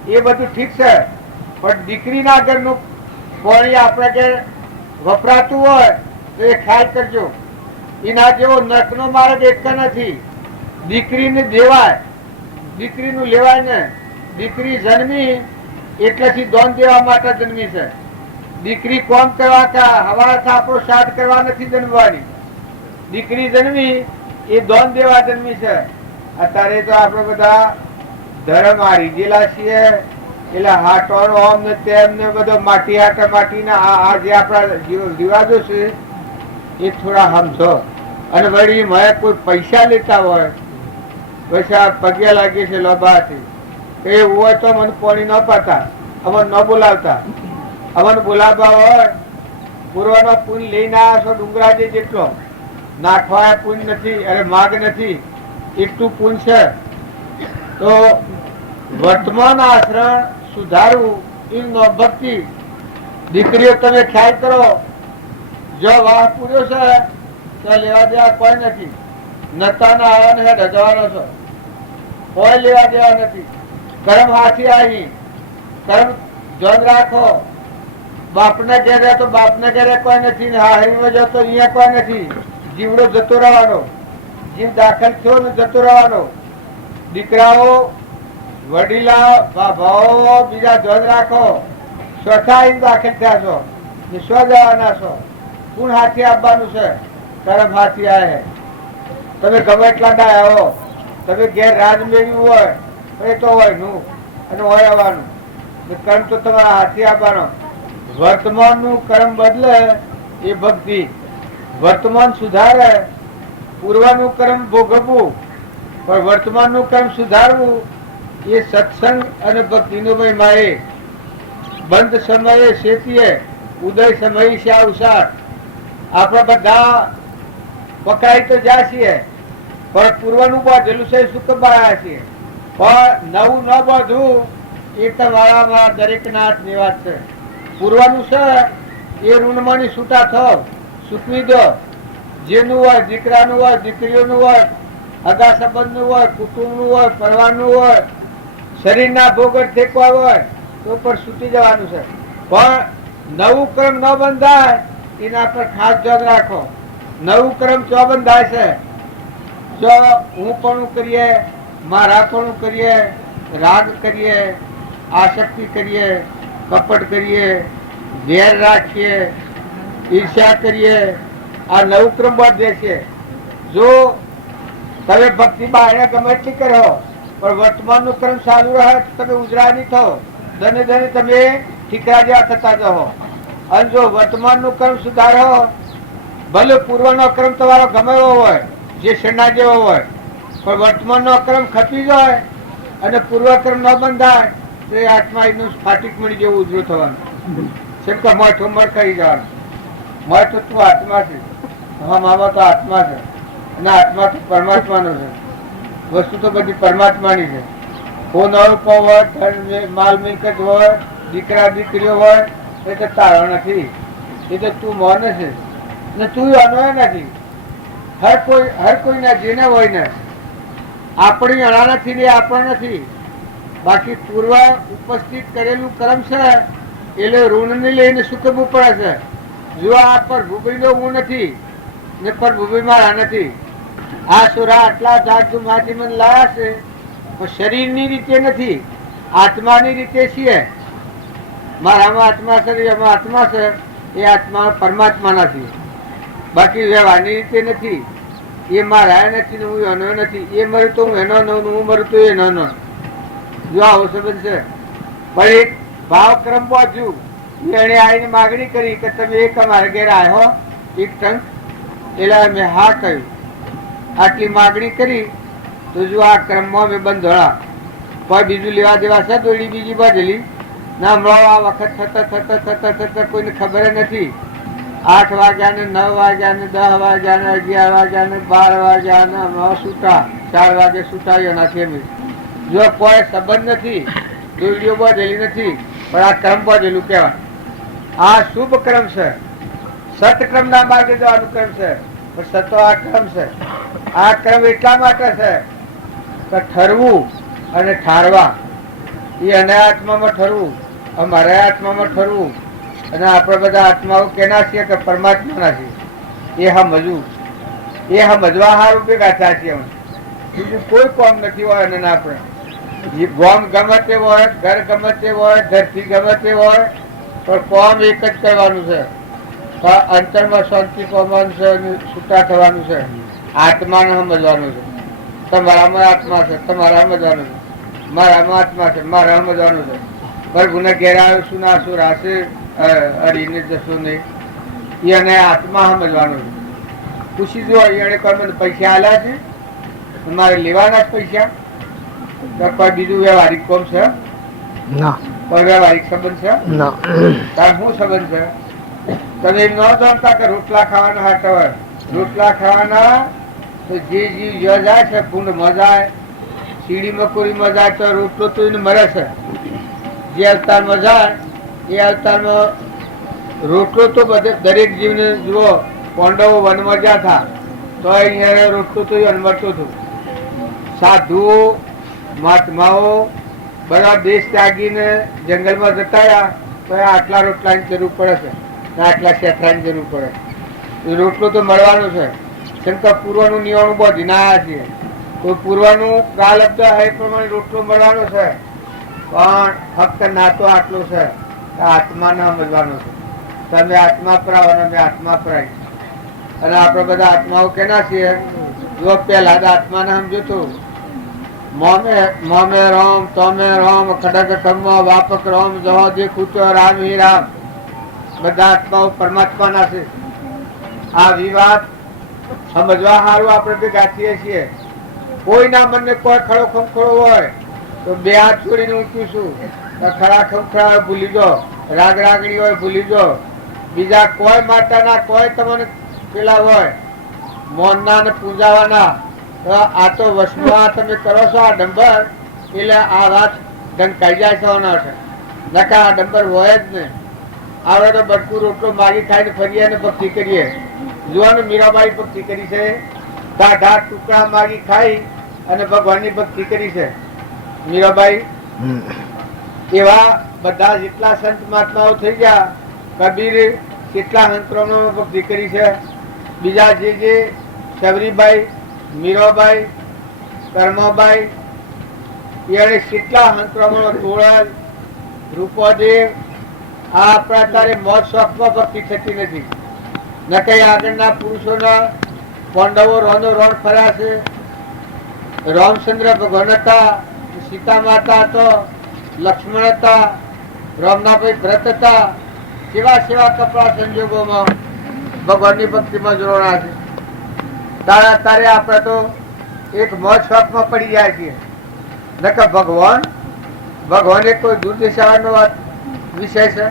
એ બધું ઠીક છે, પણ દીકરીના આગળનું પાણી આપણે ઘેર વપરાતું હોય તો એ ખ્યાલ કરજો. એના જેવો નરકનો માર્ગ એક નથી. દીકરીને દેવાય, દીકરીનું લેવાય ને. દીકરી જન્મી એટલેથી દોન દેવા માટે જન્મી છે. દીકરી કોમ કરવા કે હવા થાપો શાદ કરવા નથી જન્મવાની. દીકરી જન્મી એ દોન દેવા જન્મી છે. અત્યારે તો આપણે બધા ધર્મ આ રીજેલા છીએ એટલે હાટવાનો આમ ને તેમ ને બધો માટી હાટા માટીના આ જે આપણા રિવાજો છે એ થોડા સમજો. અને વળી મેં કોઈ પૈસા લેતા હોય, પૈસા પગે લાગે છે લોભાથી, એવું હોય તો મને પાણી ન પાતા, અમને ન બોલાવતા. અમને બોલાવવા હોય પૂર્વનો પુણ્ય લઈને આવ્યા છો ડુંગરાજી જેટલો, નાખવા પુણ્ય નથી, અરે માગ નથી, એટલું પુણ્ય છે. તો વર્તમાન આચરણ સુધારવું એ ભક્તિ. દીકરીઓ તમે ખ્યાલ કરો, જો વાહ પૂર્યો છે તો લેવા દેવા કોઈ નથી. નતાના આવ્યા ને હેઠ જવાનો છો, કોઈ લેવા દેવા નથી. કર્મ હાથી આવી, કર્મ ધ્યાન રાખો. બાપને ઘેરે તો બાપને ઘેરે કોઈ નથી ને હાહરીમાં જો તો અહીંયા કોઈ નથી. જીવડો જતો રહેવાનો, જીવ દાખલ થયો ને જતો રહેવાનો. દીકરાઓ, વડીલા, ભાભાઓ બીજા ધ્યાન રાખો. સ્વથા દાખલ થયા છો ને સ્વ જવાના છો. કોણ હાથી આપવાનું છે? કર્મ હાથી આવે. તમે ગમે એટલા ડાયા હો, તમે ઘેર રાજ મેળવ્યું હોય તો એ તો હોય નું અને હોય આવવાનું. કર્મ તો તમારા હાથી આપવાનો. વર્તમાન નું કર્મ બદલે એ ભક્તિ. વર્તમાન સુધારે, પૂર્વનું કર્મ ભોગવવું, પણ વર્તમાન નું કર્મ સુધારવું એ સત્સંગ અને ભક્તિનું મહિમા. બંધ સમયે શેતીએ, ઉદય સમય છે અવસાદ. આપણે બધા પકડાઈ તો જ્યાં છીએ, પણ પૂર્વનું બાંધેલું છે સુખ બાળ્યા છીએ. પણ નવું ન બાંધવું એ તમારા દરેકના હાથની વાત છે. પૂર્વનું છે એ ઋણમાંની છૂટા થાવ, સૂકવી દો. જેનું હોય, દીકરાનું હોય, દીકરીઓનું હોય, અગા સંબંધનું હોય, કુટુંબનું હોય, પરવાનું હોય, શરીરના ભોગર ઠેકવા હોય તો પણ છૂટી જવાનું છે. પણ નવું કર્મ ન બંધાય એના પર ખાસ ધ્યાન રાખો. નવું કર્મ ચો બંધાય છે? જો હું પણ કરીએ, મારા પણ કરીએ, રાગ કરીએ, આસક્તિ કરીએ, કપટ કરીએ, ઝેર રાખીએ, ઈર્ષ્યા કરીએ, આ નવું ક્રમ બાંધે છે. જો તમે ભક્તિ બહાર ગમે એટલી કરો પણ વર્તમાન નું ક્રમ ચાલુ રહે તો તમે ઉજરા નહીં થો, ધને ધને તમે ઠીકરા જેવા થતા જાઓ. અને જો વર્તમાન નું ક્રમ સુધારો, ભલે પૂર્વ નો ક્રમ તમારો ગમે એવો હોય, જે શના જેવો હોય, પણ વર્તમાન નો ક્રમ ખપી જાય અને પૂર્વ ક્રમ ન બંધાય તો એ આત્મા એનું સ્ફાટિક મળી જેવું ઉજળું થવાનું. કેમ કે મોઠું મળ કરી જવાનું. મોઠું તું આત્મા છે, મામા તો આત્મા છે અને આત્મા તો પરમાત્માનો છે. વસ્તુ તો બધી પરમાત્માની છે. ફોન હોય, ધન માલ મિલકત હોય, દીકરા દીકરીઓ હોય, એ તો તારો નથી, એ તો તું મોને છે ને તું અનોય નથી. હર કોઈ ના જેને હોય ને આપણી અણા નથી ને આપણ નથી. બાકી પૂર્વ ઉપસ્થિત કરેલું કર્મ છે એટલે ઋણ ને લઈને સુખવું પડે છે. જો આ પર ભૂગળી નો હું નથી ને પર ભૂગળી મારા નથી. આ સુરા આટલા જાગતું માંથી મને લાયા છે પણ શરીરની રીતે નથી, આત્માની રીતે છીએ. મારામાં આત્મા છે, એમાં આત્મા છે, એ આત્મા પરમાત્મા નથી. બાકી વ્યવહારની રીતે નથી. એ મારા નથી ને હું એનો નથી. એ મરું તો હું એનો ન, હું મરું તો એનો ન. જો આવો સંબંધ છે. પણ એક ભાવ ક્રમ પહોંચ્યું, એને આવીને માગણી કરી કે તમે એક અમારા ઘેર આવ્યો એક ટંક, એટલે મેં હા કહ્યું. આટલી માગણી કરી તો જો આ ક્રમમાં મેં બંધોળા કોઈ બીજું લેવા દેવા છે દોડી બીજી બાજેલી ના મળો. આ વખત થતા કોઈને ખબર નથી. 8 વાગ્યા ને 9 વાગ્યા ને 10 વાગ્યા ને 11 વાગ્યા ને 12 વાગ્યા ને છૂટા 4 વાગે છૂટાયો નથી. જો કોઈ સંબંધ નથી, દોડીઓ બાંધેલી નથી, પણ આ ક્રમ બાંધેલું કહેવાય. આ શુભ ક્રમ છે, સતક્રમ ના માર્ગે જવાનું ક્રમ છે. પણ સતો આ ક્રમ છે. આ ક્રમ એટલા માટે છે કે ઠરવું અને ઠારવા, એ અનાત્મામાં ઠરવું, અમારા આત્મામાં ઠરવું. અને આપણે બધા આત્માઓ કેના છીએ કે પરમાત્માના છીએ. એ સમજવું, એ સમજવા સારું ભેગા થયા છીએ. બીજું કોઈ કોમ નથી હોય. અને આપણે ગોમ ગમે તે હોય, ઘર ગમે તે હોય, ધરતી ગમે તે હોય, પણ કોમ એક જ કરવાનું છે. અંતરમાં શાંતિ પામવાનું છે, છૂટા થવાનું છે. આત્માને સમજવાનું છે. તમારામાં આત્મા છે, તમારા સમજવાનું છે. મારામાં આત્મા છે, મારા સમજવાનું છે. પ્રભુને ઘેર આવ્યો શું ના શું રાશે અડીને જશો નહીં. એને આત્મા સમજવાનું છે. પૂછી જો એને કોઈ મને પૈસા આલ્યા છે, મારે લેવાના જ પૈસા, કોઈ બીજું વ્યવહારિક કોમ છે? ના. કોઈ વ્યવહારિક સંબંધ છે? ના. તાર શું સંબંધ છે? તમે એમ ન જાણતા કે રોટલા ખાવાના હાથ હોય. રોટલા ખાવાના તો જે જીવ જાય છે પૂર્ણ મજા, સીડી મકોરી મજા, તો રોટલો તો એને મળે છે. જે અવતારમાં જાય એ અવતારમાં રોટલો તો દરેક જીવને જુઓ. પાંડવો વનમાં ગયા હતા તો અહીંયા રોટલો તો મળતો હતો. સાધુઓ મહાત્માઓ બધા દેશ ત્યાગીને જંગલમાં જતા રહ્યા તો આટલા રોટલાની જરૂર પડે છે, આટલા શેઠાની જરૂર પડે. રોટલો તો મળવાનો છે. કેમ કે પૂર્વનું નિયમનું બધી ના છીએ, તો પૂર્વનું પ્રાલબ્ધ એ પ્રમાણે રોટલો મળવાનો છે. પણ ફક્ત ના તો આટલું છે, આત્માને સમજવાનું છે. તમે આત્મા પરાવો, અમે આત્મા પરાય. અને આપણે બધા આત્માઓ કેના છીએ? જો પેલા આત્માને સમજો તો મોમે રામ, તોમે રામ, ખડક ખમ્મો, વાપક રામ, જહો દેખું તો રામ હી રામ. બધા આત્માઓ પરમાત્માના છે. આ વિવાદ સમજવા સારું આપણે ભેગા થઈએ છીએ. કોઈના મનને કોઈ ખડો ખંખોળો હોય તો બે હાથ છોડીને ઊંચું છું, ખડા ખંખડા ભૂલી જાઓ, રાગ રાગડી હોય ભૂલી જાઓ. બીજા કોઈ માતાના કોઈ તમને પેલા હોય મોનના ને પૂજાવાના, આ તો વસમાં તમે કરો છો આ ડંબર, એટલે આ વાત ઢંકાઈ જાય છે. નકા આ ડંબર હોય જ નહીં. આવડે તો બટકું રોટલો માગી ખાઈને ફરીએ અને ભક્તિ કરીએ. જોવાનું મીરાબાઈ ભક્તિ કરી છે, ઢાઢ ટુકડા માગી ખાઈ અને ભગવાનની ભક્તિ કરી છે મીરાબાઈ. એવા બધા જેટલા સંત મહાત્માઓ થઈ ગયા, કબીર કેટલા સંતોનો ભક્તિ કરી છે. બીજા જે શબરીબાઈ, મીરાબાઈ, કર્માબાઈ, એને કેટલા સંતોનો તોળલ, રૂપદેવ, આ આપણા તારે મોજ શોખમાં ભક્તિ થતી નથી. ન કઈ આગળના પુરુષોના પાંડવો રોનો રોણ ફર્યા છે. રામચંદ્ર ભગવાન હતા, સીતા માતા હતો, લક્ષ્મણ હતા, રામનાભાઈ ભરત હતા. સેવા સેવા કપડા સંજોગોમાં ભગવાનની ભક્તિમાં જોડાણા છે. તારા તારે આપણે તો એક મોજ શોખમાં પડી જાય છે. નકર ભગવાને કોઈ દુર્દશાનો વિષય છે?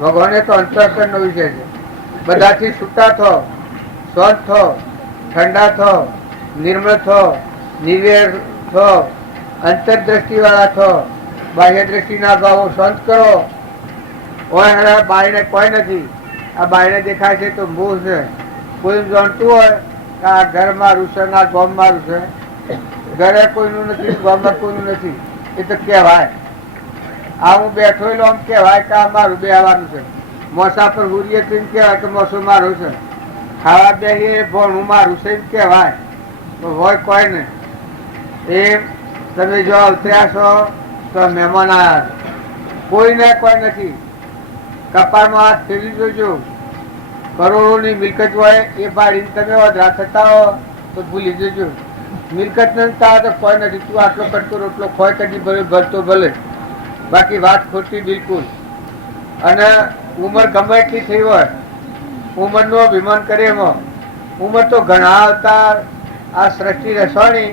ભગવાને તો અંતઃકરણનો વિષય છે. બધાથી છૂટા થો, શાંત થો, ઠંડા થો, નિર્મળ થો, નિર્વેર થો, અંતરદ્રષ્ટિ વાળા થો. બાહ્ય દ્રષ્ટિ ના ભાવો શાંત કરો. બાયને કોઈ નથી. આ બાયને દેખાય છે તો મોહ છે. કોઈ જાણતું હોય કે આ ઘર મારું છે, આ ગામ મારું છે. ઘરે કોઈનું નથી, ગામમાં કોઈનું નથી, એ તો કહેવાય. આ હું બેઠો આમ કહેવાય કે આ મારું બેહવાનું છે. મોસા પર હુરીએ તો એમ કહેવાય કે મોસો મારું છે. ખાવા બેહીએ ભણું મારું છે એમ કહેવાય. તો હોય કોઈ નહીં. એમ તમે જો અવતર્યા છો તો મહેમાન આવ્યા છે. કોઈને કોઈ નથી. કપાળમાં હાથ ફેરવી જોજો. કરોડોની મિલકત હોય એ ભાડીને તમે વધરા થતા હો તો ભૂલી જજો. મિલકત નથી તો કોઈ નથી. તું આટલો કટકો રોટલો ખોય કદી ભરતો ભલે, બાકી વાત ખોટી બિલકુલ. અને ઉંમર ગમે એટલી થઈ હોય, ઉંમરનું અભિમાન કરે એમાં. ઉંમર તો ઘણા અવતાર આ સૃષ્ટિ રસવાની,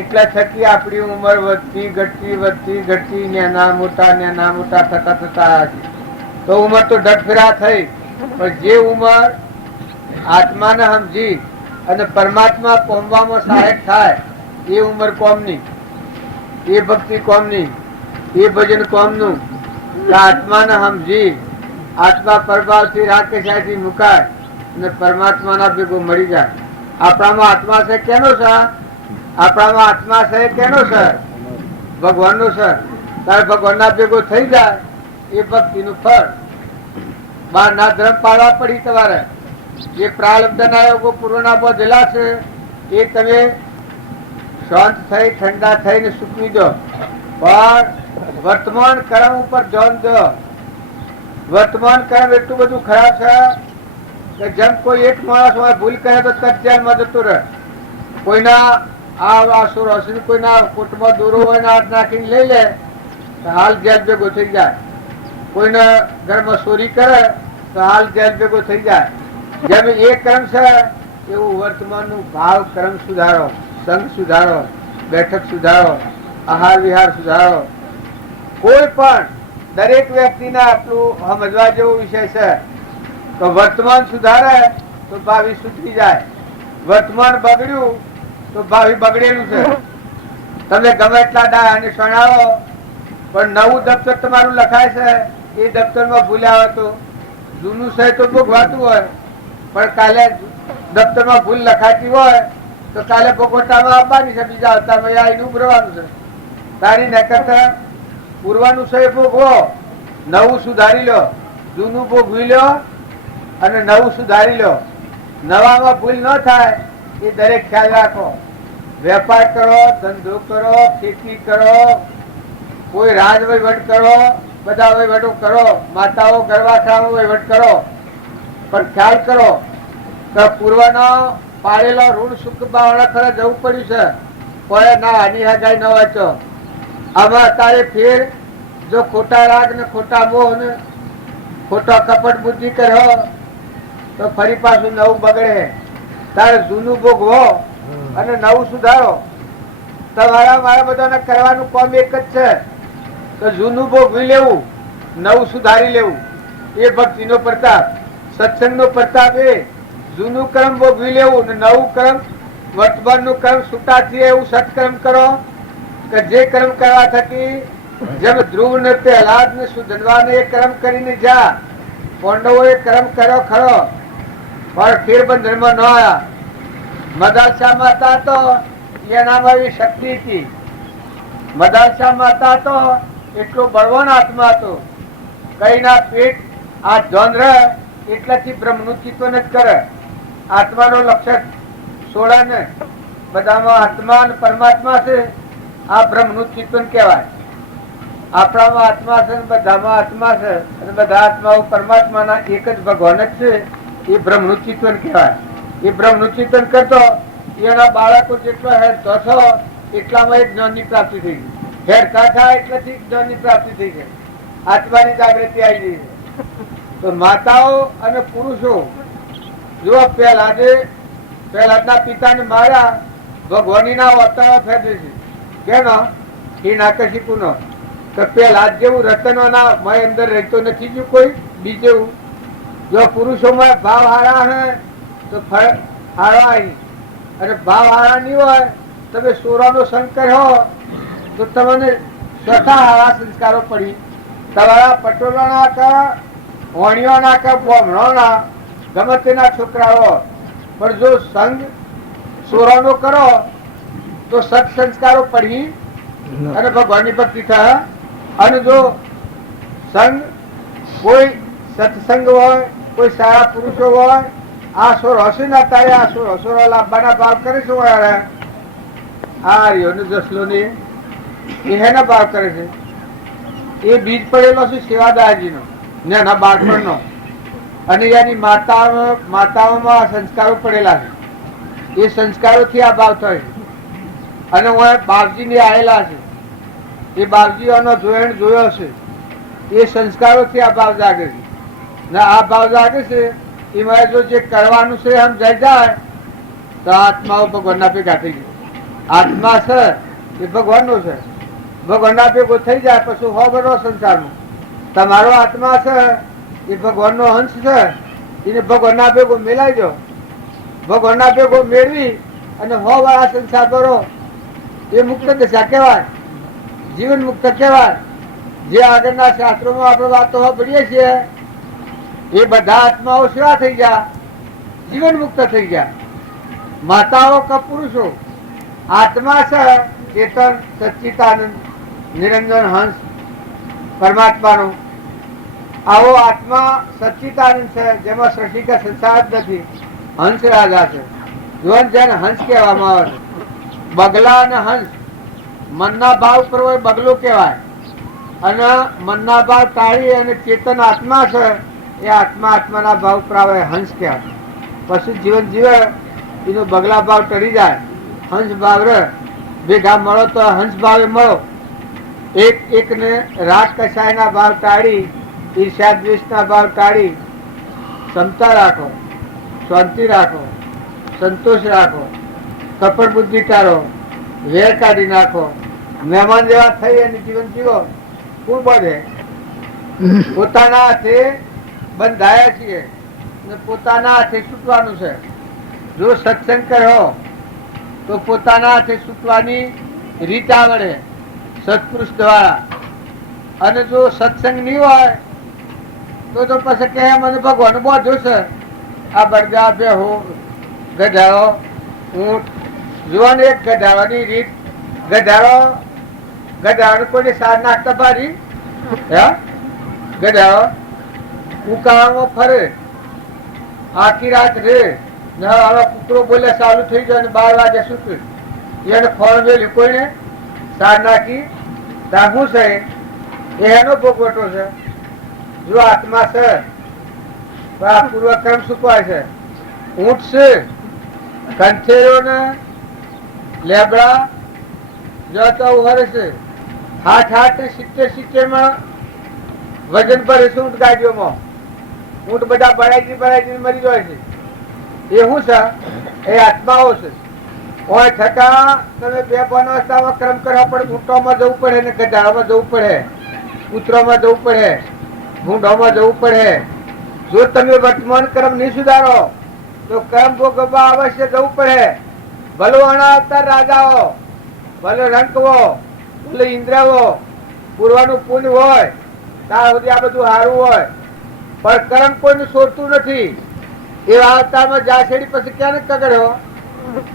એટલા થકી આપણી ઉંમર વધતી ઘટતી નેના મોટા થતા થતા તો ઉંમર તો ડગફેરા થઈ. પણ જે ઉંમર આત્માને સમજી અને પરમાત્મા પામવામાં સહાયક થાય એ ઉંમર કોમની, એ ભક્તિ કોમની, એ ભજન કોમનું. આત્માને સમજી આત્મા પરભાવથી રાકેશાથી મુકાય અને પરમાત્માના ભેગો મળી જાય. આપણામાં આત્મા છે કેનો છે? આપણામાં આત્મા છે કેનો છે? ભગવાનનો છે. તારે ભગવાનના ભેગો થઈ જાય એ ભક્તિનું ફળ. બહાર ના ધર્મ પાડવા પડી તમારે. જે પ્રારબ્ધના યોગો પૂર્વના બધેલા છે એ તમે શાંત થઈ ઠંડા થઈને સૂકવી દો. પણ વર્તમાન કર્મ ઉપર ધ્યાન દો. વર્તમાન કર્મ એટલું બધું ખરાબ છે કે જેમ કોઈ એક માણસ હોય ભૂલ કરે તો તરત જેલમાં જતું રહે. કોઈના આસુર હશે, કોઈના કોટમાં દોરો હોય હાથ નાખીને લઈ લે તો હાલ જેલ ભેગો થઈ જાય. કોઈના ઘરમાં ચોરી કરે તો હાલ જેલ ભેગો થઈ જાય. જેમ એ કર્મ છે એવું વર્તમાનનું ભાવ કર્મ સુધારો, સંગ સુધારો, બેઠક સુધારો, આહાર વિહાર સુધારો. કોઈ પણ દરેક વ્યક્તિને આટલું સમજવા જેવો વિષય છે. તો વર્તમાન સુધારે તો ભાવિ સુધરી જાય. વર્તમાન બગડ્યું તો ભાવિ બગડેલું છે. તમે ગમે એટલા ડાય અને શણાવો પણ નવું દફતર તમારું લખાય છે એ દફતરમાં ભૂલ્યા હોય તો જૂનું છે તો ભોગવાતું હોય. પણ કાલે દફતરમાં ભૂલ લખાતી હોય તો કાલે ભોગવટામાં આવવાની છે. બીજા અવતારમાં આવીને ઉભરવાનું છે. તારી નકર પૂરવાનું છે એ ભોગવો. નવું સુધારી લો. જૂનું ભોગવી લો અને નવું સુધારી લો. નવામાં ભૂલ ન થાય એ દરેક ખ્યાલ રાખો. વેપાર કરો, ધંધો કરો, ખેતી કરો, કોઈ રાજ વહીવટ કરો, બધા વહીવટો કરો, માતાઓ ગરવાખાઓ વહીવટ કરો. પણ ખ્યાલ કરો કે પૂર્વનો પાડેલો ઋણ સુખ બાવળા ખરે જવું પડ્યું છે. કોઈ ના હાની હગાઈ ન વાંચો. આમાં અત્યારે ફેર જો ખોટા રાગ ને ખોટા મોહ ને ખોટા કપટ બુદ્ધિ કર્યો તો ફરી પાછું નવું બગડે. તારે જૂનું ભોગવો અને નવું સુધારો. તમારા મારા બધાને કરવાનું કામ એક જ છે તો જૂનું ભોગવી લેવું, નવું સુધારી લેવું. એ ભક્તિનો પ્રતાપ, સત્સંગનો પ્રતાપ. એ જૂનું કર્મ ભોગવી લેવું ને નવું કર્મ, વર્તમાનનું કર્મ છૂટાથી એવું સત્કર્મ કરો કે જે કર્મ કરવા થકી જેમ ધ્રુવ ને પ્રહલાદ ને સુધનવાને એ કર્મ કરીને જા. પાંડવો એ કર્મ કર્યો ખરો પણ ફેરબંધનમાં ન આવ્યા. મદાલસા માતા તો એનામાં એવી શક્તિ હતી. મદાલસા માતા તો એટલો બળવાન આત્મા હતો. કઈ ના પેટ આ ધન રહે એટલાથી બ્રહ્મનું ચિંતન જ કરે. આત્માનો લક્ષણ સોડા ને બધામાં આત્મા અને પરમાત્મા છે. આ બ્રહ્મનું ચિંતન કહેવાય. આપણામાં આત્મા છે, બધામાં આત્મા છે, અને બધા આત્માઓ પરમાત્માના એક જ ભગવાન જ છે. એ બ્રહ્મનું ચિંતન કહેવાય. એ બ્રહ્મનું ચિંતન કરતો એના બાળકો જેટલો હેડતો છો એટલામાં એક જ્ઞાનની પ્રાપ્તિ થઈ ગઈ. હેડતા થાય એટલેથી જ્ઞાનની પ્રાપ્તિ થઈ ગઈ. આત્માની જાગૃતિ આવી ગઈ. તો માતાઓ અને પુરુષો જો પહેલાના પિતાને માર્યા ભગવાનીના અવતારો ફેરવે છે. કેનો? એ નાકશીપુનો. તો પેલા જેવું રતનોના મય અંદર રહેતો નથી જો કોઈ બીજેવું. જો પુરુષોમાં ભાવ હારા હે તો ફળ હારા આવી, અને ભાવ હારા નહીં હોય તમે સોરાનો સંકર હો તો તમને સ્વતઃ હારા સંસ્કારો પડી. તમારા પટોળાના કા હોણીઓના કા બ્રાહ્મણોના ગમે તેના છોકરાઓ પણ જો સંગ સોરાનો કરો તો સત સંસ્કારો પડી અને ભગવાનની ભક્તિ થાય. અને જો સંગ કોઈ સત્સંગ હોય, કોઈ સારા પુરુષો હોય, આ સોર હશે ને તારે આ સોર લાવવાના ભાવ કરે છે. આ રહ્યો જસલો ને એ હેના ભાવ કરે છે. એ બીજ પડેલો છે સેવાદારજી નો ને એના બાળપણનો, અને એની માતાઓમાં સંસ્કારો પડેલા છે. એ સંસ્કારોથી આ ભાવ થાય છે. અને હું બાપજી ને આવેલા છે. એ બાપજીઓનો જોયો છે. એ સંસ્કારોથી આ ભાવ જાગે છે. ને આ ભાવ જાગે છે એમાં જો જે કરવાનું છે એમ જઈ જાય તો આત્માઓ ભગવાનના ભેગા થઈ ગઈ. આત્મા છે એ ભગવાનનો છે. ભગવાનના ભેગો થઈ જાય પછી હો બનો સંસારમાં. તમારો આત્મા છે એ ભગવાનનો અંશ છે. એને ભગવાનના ભેગો મેળવી દો. ભગવાનના ભેગો મેળવી અને હો વાળા સંસાર ભરો. એ મુક્ત દશા કહેવાય, જીવન મુક્ત કહેવાય. જે આગળના શાસ્ત્રોમાં આપણે વાતો સાંભળીએ છીએ એ બધા આત્માઓ સેવા થઈ ગયા, જીવન મુક્ત થઈ ગયા. માતાઓ કે પુરુષો આત્મા છે ચેતન સચ્ચિદાનંદ નિરંજન હંસ પરમાત્માનો. આવો આત્મા સચ્ચિદાનંદ છે જેમાં સૃષ્ટિ કે સંસાર જ નથી. હંસ રાજા છે. જીવન જેને હંસ કહેવામાં આવે છે. બગલા અને હંસ મનના ભાવ પર હોય બગલો કહેવાય, અને મનના ભાવ ટાળી અને ચેતન આત્મા છે એ આત્માના ભાવ પર આવે હંસ કહેવાય. પછી જીવન જીવે એનો બગલા ભાવ ટળી જાય, હંસ ભાવ રહે. ભેગા મળો તો હંસ ભાવે મળો. એકને રાગ કસાયના ભાવ ટાળી, ઈર્ષ્યા દ્વેષના ભાવ ટાળી ક્ષમતા રાખો, શાંતિ રાખો, સંતોષ રાખો, કપટ બુદ્ધિ ટાળો, વેર કાઢી નાખો. મહેમાન જેવા થઈ અને જીવન જીવો. કોણ બધે પોતાના હાથે બંધાયા છીએ ને પોતાના હાથે છૂટવાનું છે. જો સત્સંગ કર્યો તો પોતાના હાથે છૂટવાની રીત આવડે સત્પુરુષ દ્વારા. અને જો સત્સંગ નહીં હોય તો પછી કે મને ભગવાન બોધો છે. આ બળદા બેહો ગધાડો ઊંટ જોવાની એક ગધાડવાની રીત. ગધાડો કોઈને સાર નાખતા પારી ગધાડો ઉકાળામાં ફરે આખી રાત રે. હવે કૂતરો બોલે ચાલુ થઈ જાય ને 12 વાગે છૂટે. એને ફળ મેળ્યું કોઈને સાર નાખી શું છે એ એનો ભોગવટો છે. જો આત્મા છે તો આ પૂર્વક્રમ સુકવાય છે. ઊંટ છે કંઠેરો ને લેબડા જતા ઉભરે છે. 60-70 માં વજન ભરે છે ઊંટ ગાડીઓમાં. ઊંટ બધા બળાઈ મરી જાય છે. એ શું છે? એ આત્માઓ છે. હોય છતાં તમે 2 અવસ્થામાં ક્રમ કરવા પડે. ઊંટોમાં જવું પડે ને ગધાડામાં જવું પડે, કૂતરોમાં જવું પડે, ભૂંડોમાં જવું પડે. જો તમે વર્તમાન ક્રમ નહીં સુધારો તો કર્મ ભોગવવા અવશ્ય જવું પડે. ભલો અણાવતાર રાજાઓ, ભલે રંકવો, ભલે ઇન્દ્રવો, પૂર્વનું પુણ્ય હોય ત્યાં સુધી આ બધું સારું હોય, પણ કર્મ કોઈનું છોડતું નથી. એવા અવતારમાં જાસેડી પછી ક્યાં કગડ્યો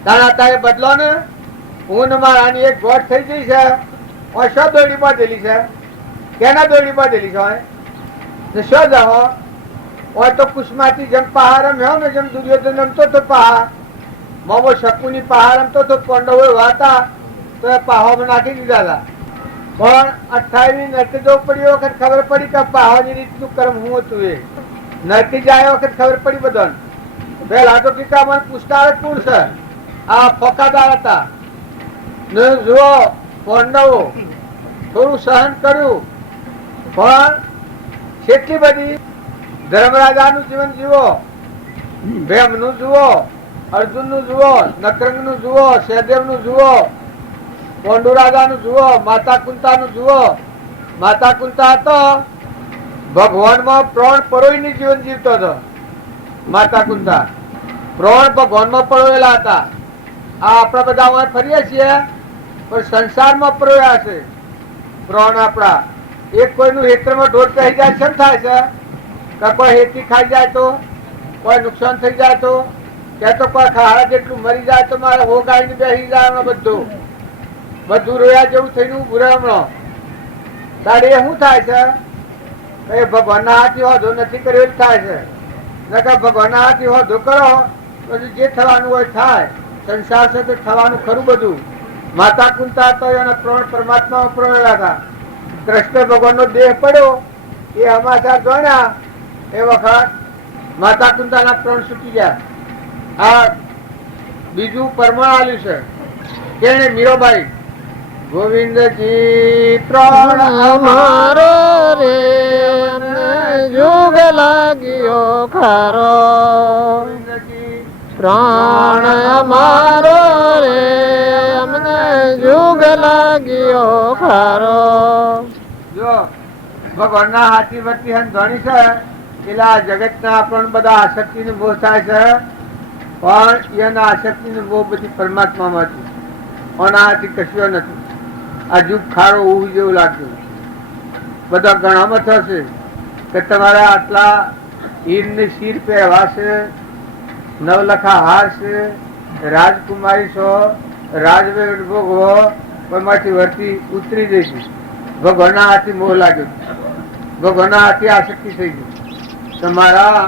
તારા તારે બદલો ને. હું ને મારાની એક ગોઠ થઈ ગઈ છે. શો દોડી બાંધેલી છે? કેના દોડી બાંધેલી છે? શો જાઓ હોય તો કુશમાંથી જેમ પહાડ રમ્યો ને, જેમ દુર્યોધન રમતો તો પહાડ, મોમો શકુની પહાડ રમતો તો પાંડવો વાતા તો એ પહાડમાં નાખી દીધા હતા. પણ 28મી નરકી જવું પડ્યું વખત ખબર પડી કે પાવાની રીતનું કર્મ હું હતું. એ નરકી જાય વખત ખબર પડી બધાને. પેલા તો ટીકા મને પૂછતા કોણ છે, આ ફોકાદાર હતા ને જુઓ પાંડવો થોડું સહન કર્યું, પણ કેટલી બધી ધર્મરાજાનું જીવન જીવો, ભીમનું જુઓ, અર્જુનનું જુઓ, નકરંગનું જુઓ, સહદેવનું જુઓ, પાંડુ રાજાનું જુઓ, માતા કુંતાનું જુઓ. માતા કુંતા હતો ભગવાનમાં પ્રાણ પરોઈને જીવન જીવતો હતો. માતા કુંતા પ્રાણ ભગવાનમાં પરોયેલા હતા. આ આપણા બધા અમે ફરીએ છીએ પણ સંસારમાં પરોયા છે પ્રાણ આપણા. એક કોઈનું હેતરમાં ઢોર કહી જાય કેમ થાય છે કે કોઈ હેતી ખાઈ જાય તો, કોઈ નુકસાન થઈ જાય તો, કે તો કોઈ ખાડા જેટલું મરી જાય તો મારે હો ગાઈને બેસી જાય. બધું રોયા જેવું થઈને ઉભું રહે હમણાં. તારે એ શું થાય છે? એ ભગવાનના હાથથી હોધો નથી કર્યો એ થાય છે. નકર ભગવાનના હાથથી હોધો કરો પછી જે થવાનું હોય થાય. સંસાર છે તે થવાનું ખરું બધું. માતા કુંતા તો એના પ્રાણ પરમાત્મા પ્રવેલા હતા. કૃષ્ણ ભગવાનનો દેહ પડ્યો એ સમાચાર જોયા એ વખત માતા કુંતાના પ્રાણ છૂટી ગયા. આ બીજું પરમાણ આલ્યું છે કેને મીરાબાઈ. ગોવિંદજી પ્રાણ અમારો રે જોગ લાગ્યો ખારો, પ્રાણ અમારો રે અમને જોગ લાગ્યો ખારો. જો ભગવાનના હાથી વર્તી ધણી છે એટલે આ જગતના પણ બધા આસક્તિ નો મોહ થાય છે, પણ એના આસક્તિ નો મોહ બધી પરમાત્મામાં છે. અનાથી કશું નથી. આ જુગ ખારો ઉભું જેવું લાગ્યું. બધા ગણામાં થશે કે તમારે આટલા હીરની શીર પહેરવા છે, નવલખા હાર છે, રાજકુમારી છો, રાજવેદ ભોગવો, એમાંથી વર્તી ઉતરી જઈશું. ભગવાનના હાથી મોહ લાગ્યો, ભગવાનના હાથી આસક્તિ થઈ ગઈ. તમારા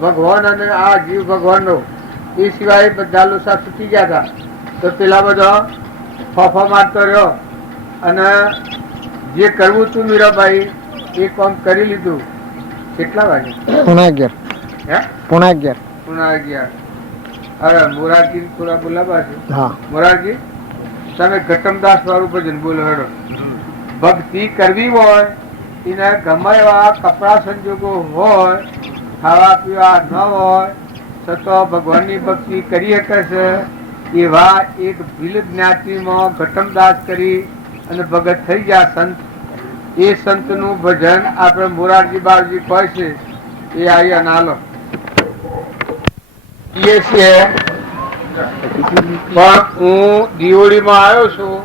ભગવાન અને આ જીવ ભગવાનનો એ સિવાય બધા લોસા છૂટી ગયા હતા. તો પેલા બધો ફોફા મારતો રહ્યો અને જે કરવું હતું મીરાબાઈ એ કામ કરી લીધું. કેટલા વાગે? 11:30. હે 11:30. 11:30. અરે મોરારજી થોડા બોલાવા છે. હા મોરારજી તમે ઘટમદાસ વાળું ભજન બોલો હેડો. ભક્તિ કરવી હોય એને ગમે એવા કપડા સંજોગો હોય, ખાવા પીવા ન હોય છતાં ભગવાનની ભક્તિ કરી શકે છે. એવા એક ભીલ જ્ઞાતિમાં ઘટમદાસ કરી અને ભગત થઈ ગયા સંત. એ સંતનું ભજન આપણે મોરારજી બારજી કહે છે એ આવી અનાલો એ છે. પણ હું દિયોળીમાં આવ્યો છું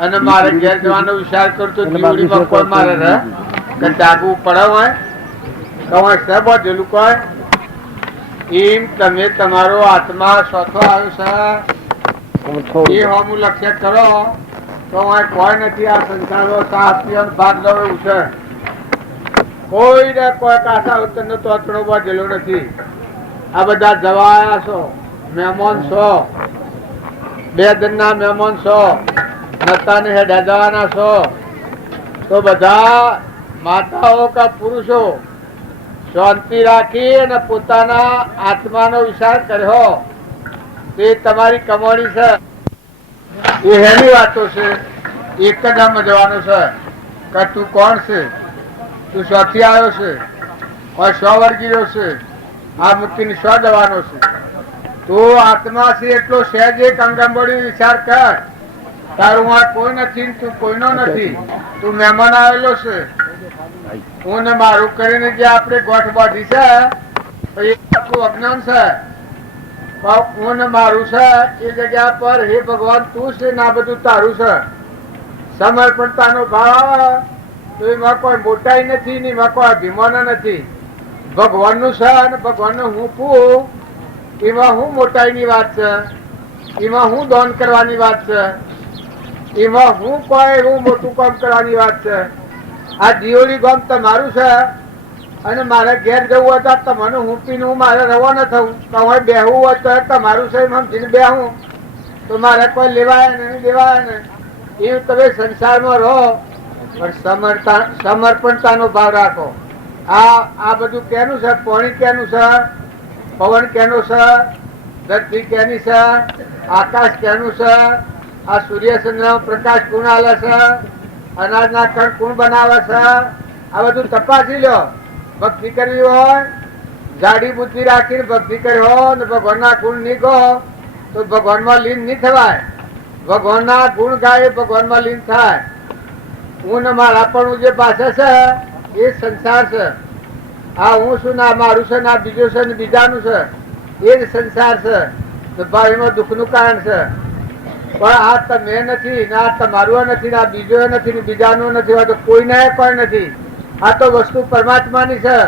અને મારે ઘેર જવાનો વિચાર કરતો. દિયોળીમાં કોઈ મારે રહે કે જાગવું પડે હોય તમારે છે બધેલું કોઈ એમ તમે તમારો આત્મા સોથો આવ્યો છે એ હમું લક્ષ્ય કરો તો કોઈ નથી. આ સંસારો સાથ પીવાનો ભાગ લેવું છે. કોઈને કોઈ કાસા ઉત્તર તો અતડો બધેલો નથી. આ બધા જવાયા છો, મહેમાન છો, 2 દિનના મહેમાન છો, નતા ને હેડા જવાના છો. તો બધા માતાઓ કે પુરુષો શાંતિ રાખી અને પોતાના આત્માનો વિચાર કર્યો તે તમારી કમાણી છે. એ હેની વાતો છે. એક જ આમ જવાનું છે કે તું કોણ છે, તું શોથી આવ્યો છે, કોઈ 100 વર્ગીયો છે, આ મૂકીને 100 જવાનો છે. તું આત્મા છે એટલો સહેજ એક અંગંબડી વિચાર કર. તારું આ કોઈ નથી, તું કોઈનો નથી. તું મહેમાન આવેલો છે. હું ને મારું કરીને જે આપણે ગોઠ બાંધી છે એ આખું અજ્ઞાન છે. હું ને મારું છે એ જગ્યા પર હે ભગવાન તું છે ને આ બધું તારું છે. સમર્પણતાનો ભાવ આવે તો એમાં કોઈ મોટાઈ નથી ને એમાં કોઈ અભિમાન નથી. ભગવાનનું છે અને ભગવાનને હું પૂ એમાં હું મોટાઈની વાત છે, એમાં હું દાન કરવાની વાત છે, એમાં હું કોઈ એવું મોટું કામ કરવાની વાત છે. આ દિયોળી ગામ તમારું છે અને મારે ઘેર જવું હોય તો તમને હું પીને મારે રવાના થવું. તમારે બેહવું હોય તો તમારું છે એમ સમજીને બેહું. તો મારે કોઈ લેવાય નહીં દેવાય ને એ તમે સંસારમાં રહો પણ સમર્પણતાનો ભાવ રાખો. આ બધું કેનું છે? પાણી કેનું છે? પવન કેનું છે? ધરતી કેની છે? આકાશ કેનું છે? આ સૂર્યચંદ્ર પ્રકાશ કોણ આલે છે? અનાજના કણ કોણ બનાવે છે? આ બધું તપાસી લો. ભક્તિ કરવી હોય, જાડી બુદ્ધિ રાખીને ભક્તિ કરી હોય ને ભગવાનના ગુણ નહીં કહો તો ભગવાનમાં લીન નહીં થવાય. ભગવાનના ગુણ ગાય ભગવાનમાં લીન થાય. હું ને મારા પણ જે પાસે છે એ સંસાર છે. આ હું છું ને મારું છે ને બીજું છે ને બીજાનું છે, એ જ સંસાર છે. તો ભાઈ એમાં દુઃખનું કારણ છે. પણ આ તમે નથી ને આ તમારું નથી ને આ બીજો નથી ને બીજાનું નથી, તો કોઈને કોઈ નથી. આ તો વસ્તુ પરમાત્માની છે.